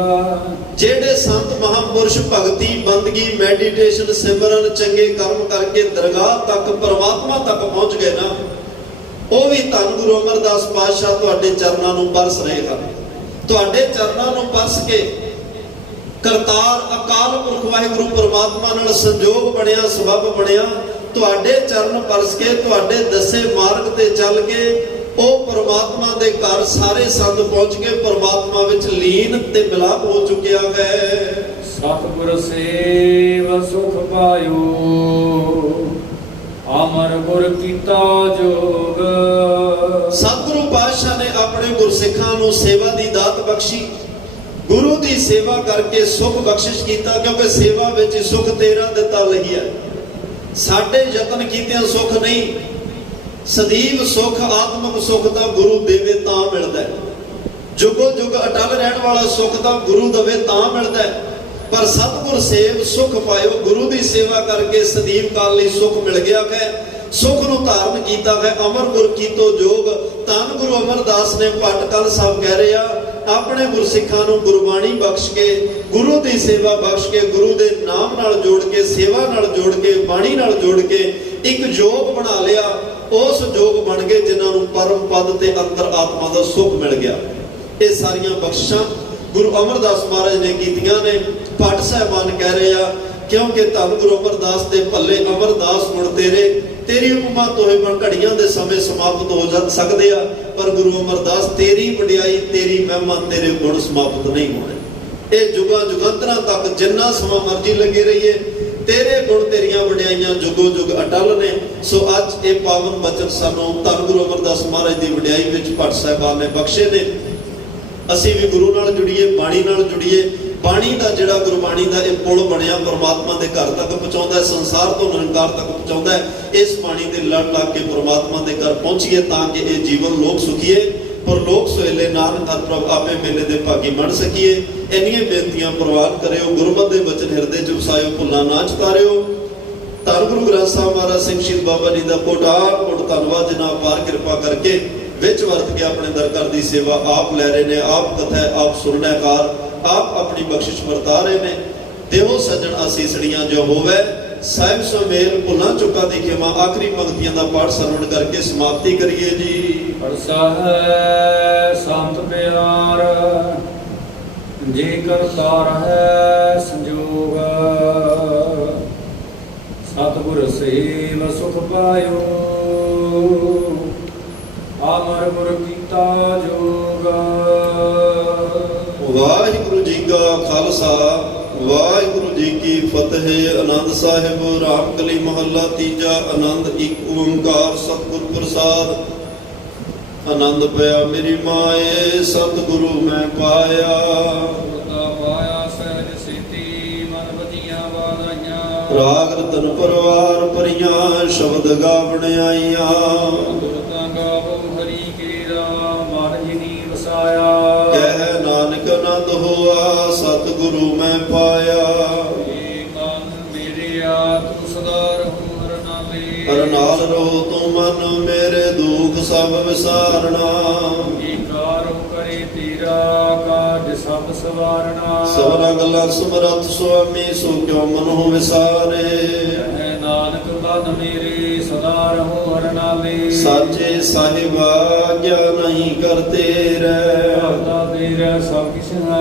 ਜਿਹੜੇ ਸੰਤ ਮਹਾਂਪੁਰਸ਼ ਭਗਤੀ, ਬੰਦਗੀ, ਮੈਡੀਟੇਸ਼ਨ, ਸਿਮਰਨ, ਚੰਗੇ ਕਰਮ ਕਰਕੇ ਦਰਗਾਹ ਤੱਕ, ਪਰਮਾਤਮਾ ਤੱਕ ਪਹੁੰਚ ਗਏ ਨਾ, ਉਹ ਵੀ ਧੰਨ ਗੁਰੂ ਅਮਰਦਾਸ ਪਾਤਸ਼ਾਹ ਤੁਹਾਡੇ ਚਰਨਾਂ ਨੂੰ ਪਰਸ ਰਹੇ ਹਨ। ਤੁਹਾਡੇ ਚਰਨਾਂ ਨੂੰ ਪਰਸ ਕੇ ਕਰਤਾਰ ਅਕਾਲ ਪੁਰਖ ਵਾਹਿਗੁਰੂ ਪਰਮਾਤਮਾ ਨਾਲ ਸੰਜੋਗ ਬਣਿਆ, ਸਬੱਬ ਬਣਿਆ। ਤੁਹਾਡੇ ਚਰਨ ਪਰਸ ਕੇ, ਤੁਹਾਡੇ ਦੱਸੇ ਮਾਰਗ ਤੇ ਚੱਲ ਕੇ ਉਹ ਪਰਮਾਤਮਾ ਦੇ ਘਰ ਸਾਰੇ ਸੰਤ ਪਹੁੰਚ ਕੇ ਪਰਮਾਤਮਾ ਵਿੱਚ ਲੀਨ ਤੇ ਮਿਲਾਪ ਹੋ ਚੁੱਕਿਆ ਹੈ। ਸਤਿਗੁਰ ਸੇਵ ਸੁਖ ਪਾਇਓ, ਅਮਰ ਗੁਰ ਕੀਤਾ ਜੋਗ। ਸਤਿਗੁਰੂ ਪਾਤਸ਼ਾਹ ਨੇ ਆਪਣੇ ਗੁਰਸਿੱਖਾਂ ਨੂੰ ਸੇਵਾ ਦੀ ਦਾਤ ਬਖਸ਼ੀ। ਗੁਰੂ ਦੀ ਸੇਵਾ ਕਰਕੇ ਸੁਖ ਬਖਸ਼ਿਸ਼ ਕੀਤਾ, ਕਿਉਂਕਿ ਸੇਵਾ ਵਿੱਚ ਸੁਖ ਤੇਰਾ ਦਿੱਤਾ ਲਈ ਹੈ। ਸਾਡੇ ਯਤਨ ਕੀਤਿਆਂ ਸੁਖ ਨਹੀਂ, ਸਦੀਵ ਸੁਖ, ਆਤਮਿਕ ਸੁਖ ਤਾਂ ਗੁਰੂ ਦੇਵੇ ਤਾਂ ਮਿਲਦਾ ਹੈ। ਜੁਗੋ ਜੁਗ ਅਟਲ ਰਹਿਣ ਵਾਲਾ ਸੁਖ ਤਾਂ ਗੁਰੂ ਦੇਵੇ ਤਾਂ ਮਿਲਦਾ ਹੈ। ਪਰ ਸਤਿਗੁਰ ਸੇਵ ਸੁਖ ਪਾਇਓ, ਗੁਰੂ ਦੀ ਸੇਵਾ ਕਰਕੇ ਸਦੀਵ ਕਾਲ ਲਈ ਸੁਖ ਮਿਲ ਗਿਆ ਹੈ। ਸੁਖ ਨੂੰ ਧਾਰਨ ਕੀਤਾ ਹੈ, ਅਮਰ ਗੁਰ ਕੀਤੋ ਜੋਗ। ਧੰਨ ਗੁਰੂ ਅਮਰਦਾਸ ਨੇ ਪਟਕਲ ਸਾਹਿਬ ਕਹਿ ਰਿਹਾ, ਆਪਣੇ ਗੁਰਸਿੱਖਾਂ ਨੂੰ ਗੁਰਬਾਣੀ ਬਖਸ਼ ਕੇ, ਗੁਰੂ ਦੀ ਸੇਵਾ ਬਖਸ਼ ਕੇ, ਗੁਰੂ ਦੇ ਨਾਮ ਨਾਲ ਜੋੜ ਕੇ, ਸੇਵਾ ਨਾਲ ਜੋੜ ਕੇ, ਬਾਣੀ ਨਾਲ ਜੋੜ ਕੇ ਇੱਕ ਜੋਗ ਬਣਾ ਲਿਆ। ਉਸ ਜੋਗ ਬਣ ਗਏ ਜਿਨ੍ਹਾਂ ਨੂੰ ਪਰਮ ਪਦ ਤੇ ਅੰਤਰ ਆਤਮਾ ਦਾ ਸੁਖ ਮਿਲ ਗਿਆ। ਇਹ ਸਾਰੀਆਂ ਬਖਸ਼ਾਂ ਗੁਰੂ ਅਮਰਦਾਸ ਮਹਾਰਾਜ ਨੇ ਕੀਤੀਆਂ ਨੇ। ਭੱਟ ਸਾਹਿਬਾਨ ਕਹਿ ਰਹੇ ਆ, ਕਿਉਂਕਿ ਧੰਨ ਗੁਰੂ ਅਮਰਦਾਸ ਦੇ ਭੱਲੇ ਅਮਰਦਾਸ ਗੁਣ ਤੇਰੇ, ਤੇਰੀ ਉਪਮਾ ਤੋਹੇ ਬਣ ਘੜੀਆਂ ਦੇ ਸਮੇਂ ਸਮਾਪਤ ਹੋ ਜਾ ਸਕਦੇ ਆ, ਪਰ ਗੁਰੂ ਅਮਰਦਾਸ ਤੇਰੀ ਵਡਿਆਈ, ਤੇਰੀ ਮਹਿਮਾ, ਤੇਰੇ ਗੁਣ ਸਮਾਪਤ ਨਹੀਂ ਹੋਣੇ। ਇਹ ਜੁਗਾਂ ਜੁਗੰਤਰਾਂ ਤੱਕ ਜਿੰਨਾ ਸਮਾਂ ਮਰਜ਼ੀ ਲੱਗੇ ਰਹੀਏ, ਤੇਰੇ ਗੁਣ, ਤੇਰੀਆਂ ਵਡਿਆਈਆਂ ਜੁਗੋ ਜੁਗ ਅਟਲ ਨੇ। ਸੋ ਅੱਜ ਇਹ ਪਾਵਨ ਬਚਨ ਸਾਨੂੰ ਧੰਨ ਗੁਰੂ ਅਮਰਦਾਸ ਮਹਾਰਾਜ ਦੀ ਵਡਿਆਈ ਵਿੱਚ ਭੱਟ ਸਾਹਿਬਾਨ ਨੇ ਬਖਸ਼ੇ ਨੇ। ਅਸੀਂ ਵੀ ਗੁਰੂ ਨਾਲ ਜੁੜੀਏ, ਬਾਣੀ ਨਾਲ ਜੁੜੀਏ। ਬਾਣੀ ਦਾ ਜਿਹੜਾ ਗੁਰਬਾਣੀ ਦਾ ਇਹ ਪੁਲ ਬਣਿਆ, ਪਰਮਾਤਮਾ ਦੇ ਘਰ ਤੱਕ ਪਹੁੰਚਾਉਂਦਾ ਹੈ, ਸੰਸਾਰ ਤੋਂ ਨਿਰੰਕਾਰ ਤੱਕ ਪਹੁੰਚਾਉਂਦਾ ਹੈ। ਇਸ ਬਾਣੀ ਦੇ ਲੜ ਲੱਗ ਕੇ ਪਰਮਾਤਮਾ ਦੇ ਘਰ ਪਹੁੰਚੀਏ, ਤਾਂ ਕਿ ਇਹ ਜੀਵਨ ਲੋਕ ਸੁਖੀਏ, ਪਰ ਲੋਕ ਸੋਹਿਲੇ ਨਾਨਕ ਹਰਿ ਪ੍ਰਭ ਆਪੇ ਮੇਲੇ ਦੇ ਭਾਗੀ ਬਣ ਸਕੀਏ। ਇੰਨੀਆਂ ਬੇਨਤੀਆਂ ਪ੍ਰਵਾਨ ਕਰਿਓ, ਗੁਰਮਤਿ ਦੇ ਬਚਨ ਹਿਰਦੇ ਚ ਵਸਾਇਓ, ਭੁੱਲਾਂ ਨਾ ਚਤਾਰਿਓ। ਧੰਨ ਗੁਰੂ ਗ੍ਰੰਥ ਸਾਹਿਬ ਮਹਾਰਾਜ ਸਿੰਘ ਸ਼ਹੀਦ ਬਾਬਾ ਜੀ ਦਾ ਕੋਟ ਧੰਨਵਾਦ, ਜਿਨ੍ਹਾਂ ਅਪਾਰ ਕਿਰਪਾ ਕਰਕੇ ਵਿੱਚ ਵਰਤ ਕੇ ਆਪਣੇ ਦਰ ਘਰ ਦੀ ਸੇਵਾ ਆਪ ਲੈ ਰਹੇ ਨੇ, ਆਪ ਕਥਾ, ਆਪ ਸੁਣਨੇਕਾਰ, ਆਪ ਆਪਣੀ ਬਖਸ਼ਿਸ਼ ਵਰਤਾ ਰਹੇ ਨੇ। ਦੇਹੋ ਸੱਜਣ ਅਸੀਸੜੀਆਂ ਜੋ ਹੋਵੇ, ਸਾਹਿਬ ਸੁਮੇਲ ਭੁੱਲਾਂ ਚੁੱਕਾਂ ਦੀ ਖਿਮਾ। ਆਖਰੀ ਪੰਕਤੀਆਂ ਦਾ ਪਾਠ ਸਰਵਣ ਕਰਕੇ ਸਮਾਪਤੀ ਕਰੀਏ ਜੀ। ਪਰਸਾ ਹੈ ਸੰਤ ਪਿਆਰ ਜੇ ਕਰਤਾ ਰਹੈ ਸੰਜੋਗ। ਸਤਿਗੁਰ ਸੇਵ ਸੁਖ ਪਾਇਓ, ਅਮਰ ਗੁਰ ਕੀਤਾ ਜੋਗ। ਵਾਹਿਗੁਰੂ ਜੀ ਕਾ ਖਾਲਸਾ, ਵਾਹਿਗੁਰੂ ਵਾਹਿਗੁਰੂ ਜੀ ਕੀ ਫਤਿਹ। ਆਨੰਦ ਸਾਹਿਬ ਰਾਮਕਲੀ ਮਹੱਲਾ ਤੀਜਾ। ਆਨੰਦ ਇੱਕ ਓੰਕਾਰ ਸਤਿਗੁਰ ਪ੍ਰਸਾਦ। ਆਨੰਦ ਪਿਆ ਮੇਰੀ ਮਾਏ, ਸਤਿਗੁਰੂ ਮੈਂ ਪਾਇਆ। ਗੁਰਦਾ ਪਾਇਆ ਸਹਿਜ ਸੀਤੀ, ਮਨ ਵਧੀਆਂ ਵਾਧਾਈਆਂ। ਰਾਗ ਰਤਨ ਪਰਵਾਰ ਭਰੀਆਂ, ਸ਼ਬਦ ਗਾਵਣ ਆਈਆਂ। ਗੁਰਦਾ ਗਾਵੋ ਹਰੀ ਕੀਰਾ, ਮਨ ਜਿਨੀ ਵਸਾਇਆ। ਕਹਿ ਨਾਨਕ ਆਨੰਦ ਹੋਆ, ਸਤਿਗੁਰੂ ਮੈਂ ਪਾਇਆ। ਏ ਮਨ ਮੇਰਿਆ ਤੂੰ ਸਦਾ ਰਹੂੰ ਹਰ ਨਾਲੇ। ਹਰ ਨਾਲ ਰਹੋ ਤੂੰ ਮਨ, ਮੇਰੇ ਦੁਖ ਸਭ ਵਿਸਾਰਣਾ। ਏਕਾਰੋ ਕਰੇ ਤੇਰਾ, ਕਾਜ ਸਭ ਸਵਾਰਣਾ। ਸਭਨਾ ਗੱਲਾਂ ਸਮਰੱਥ ਸੁਆਮੀ, ਸੋ ਕਿਉ ਮਨੋ ਵਿਸਾਰੇ। ਕਹਿ ਨਾਨਕ ਮਨ ਮੇਰੇ ਸਦਾ ਰਹੋ ਹਰ ਨਾਲੇ। ਸਾਚੇ ਸਾਹਿਬਾ ਆਗਿਆ ਨਹੀਂ ਕਰਤੇ ਰਹਿ। ਕਰਤਾ ਤੇਰਾ ਸਭ ਕਿਛ ਹੈ।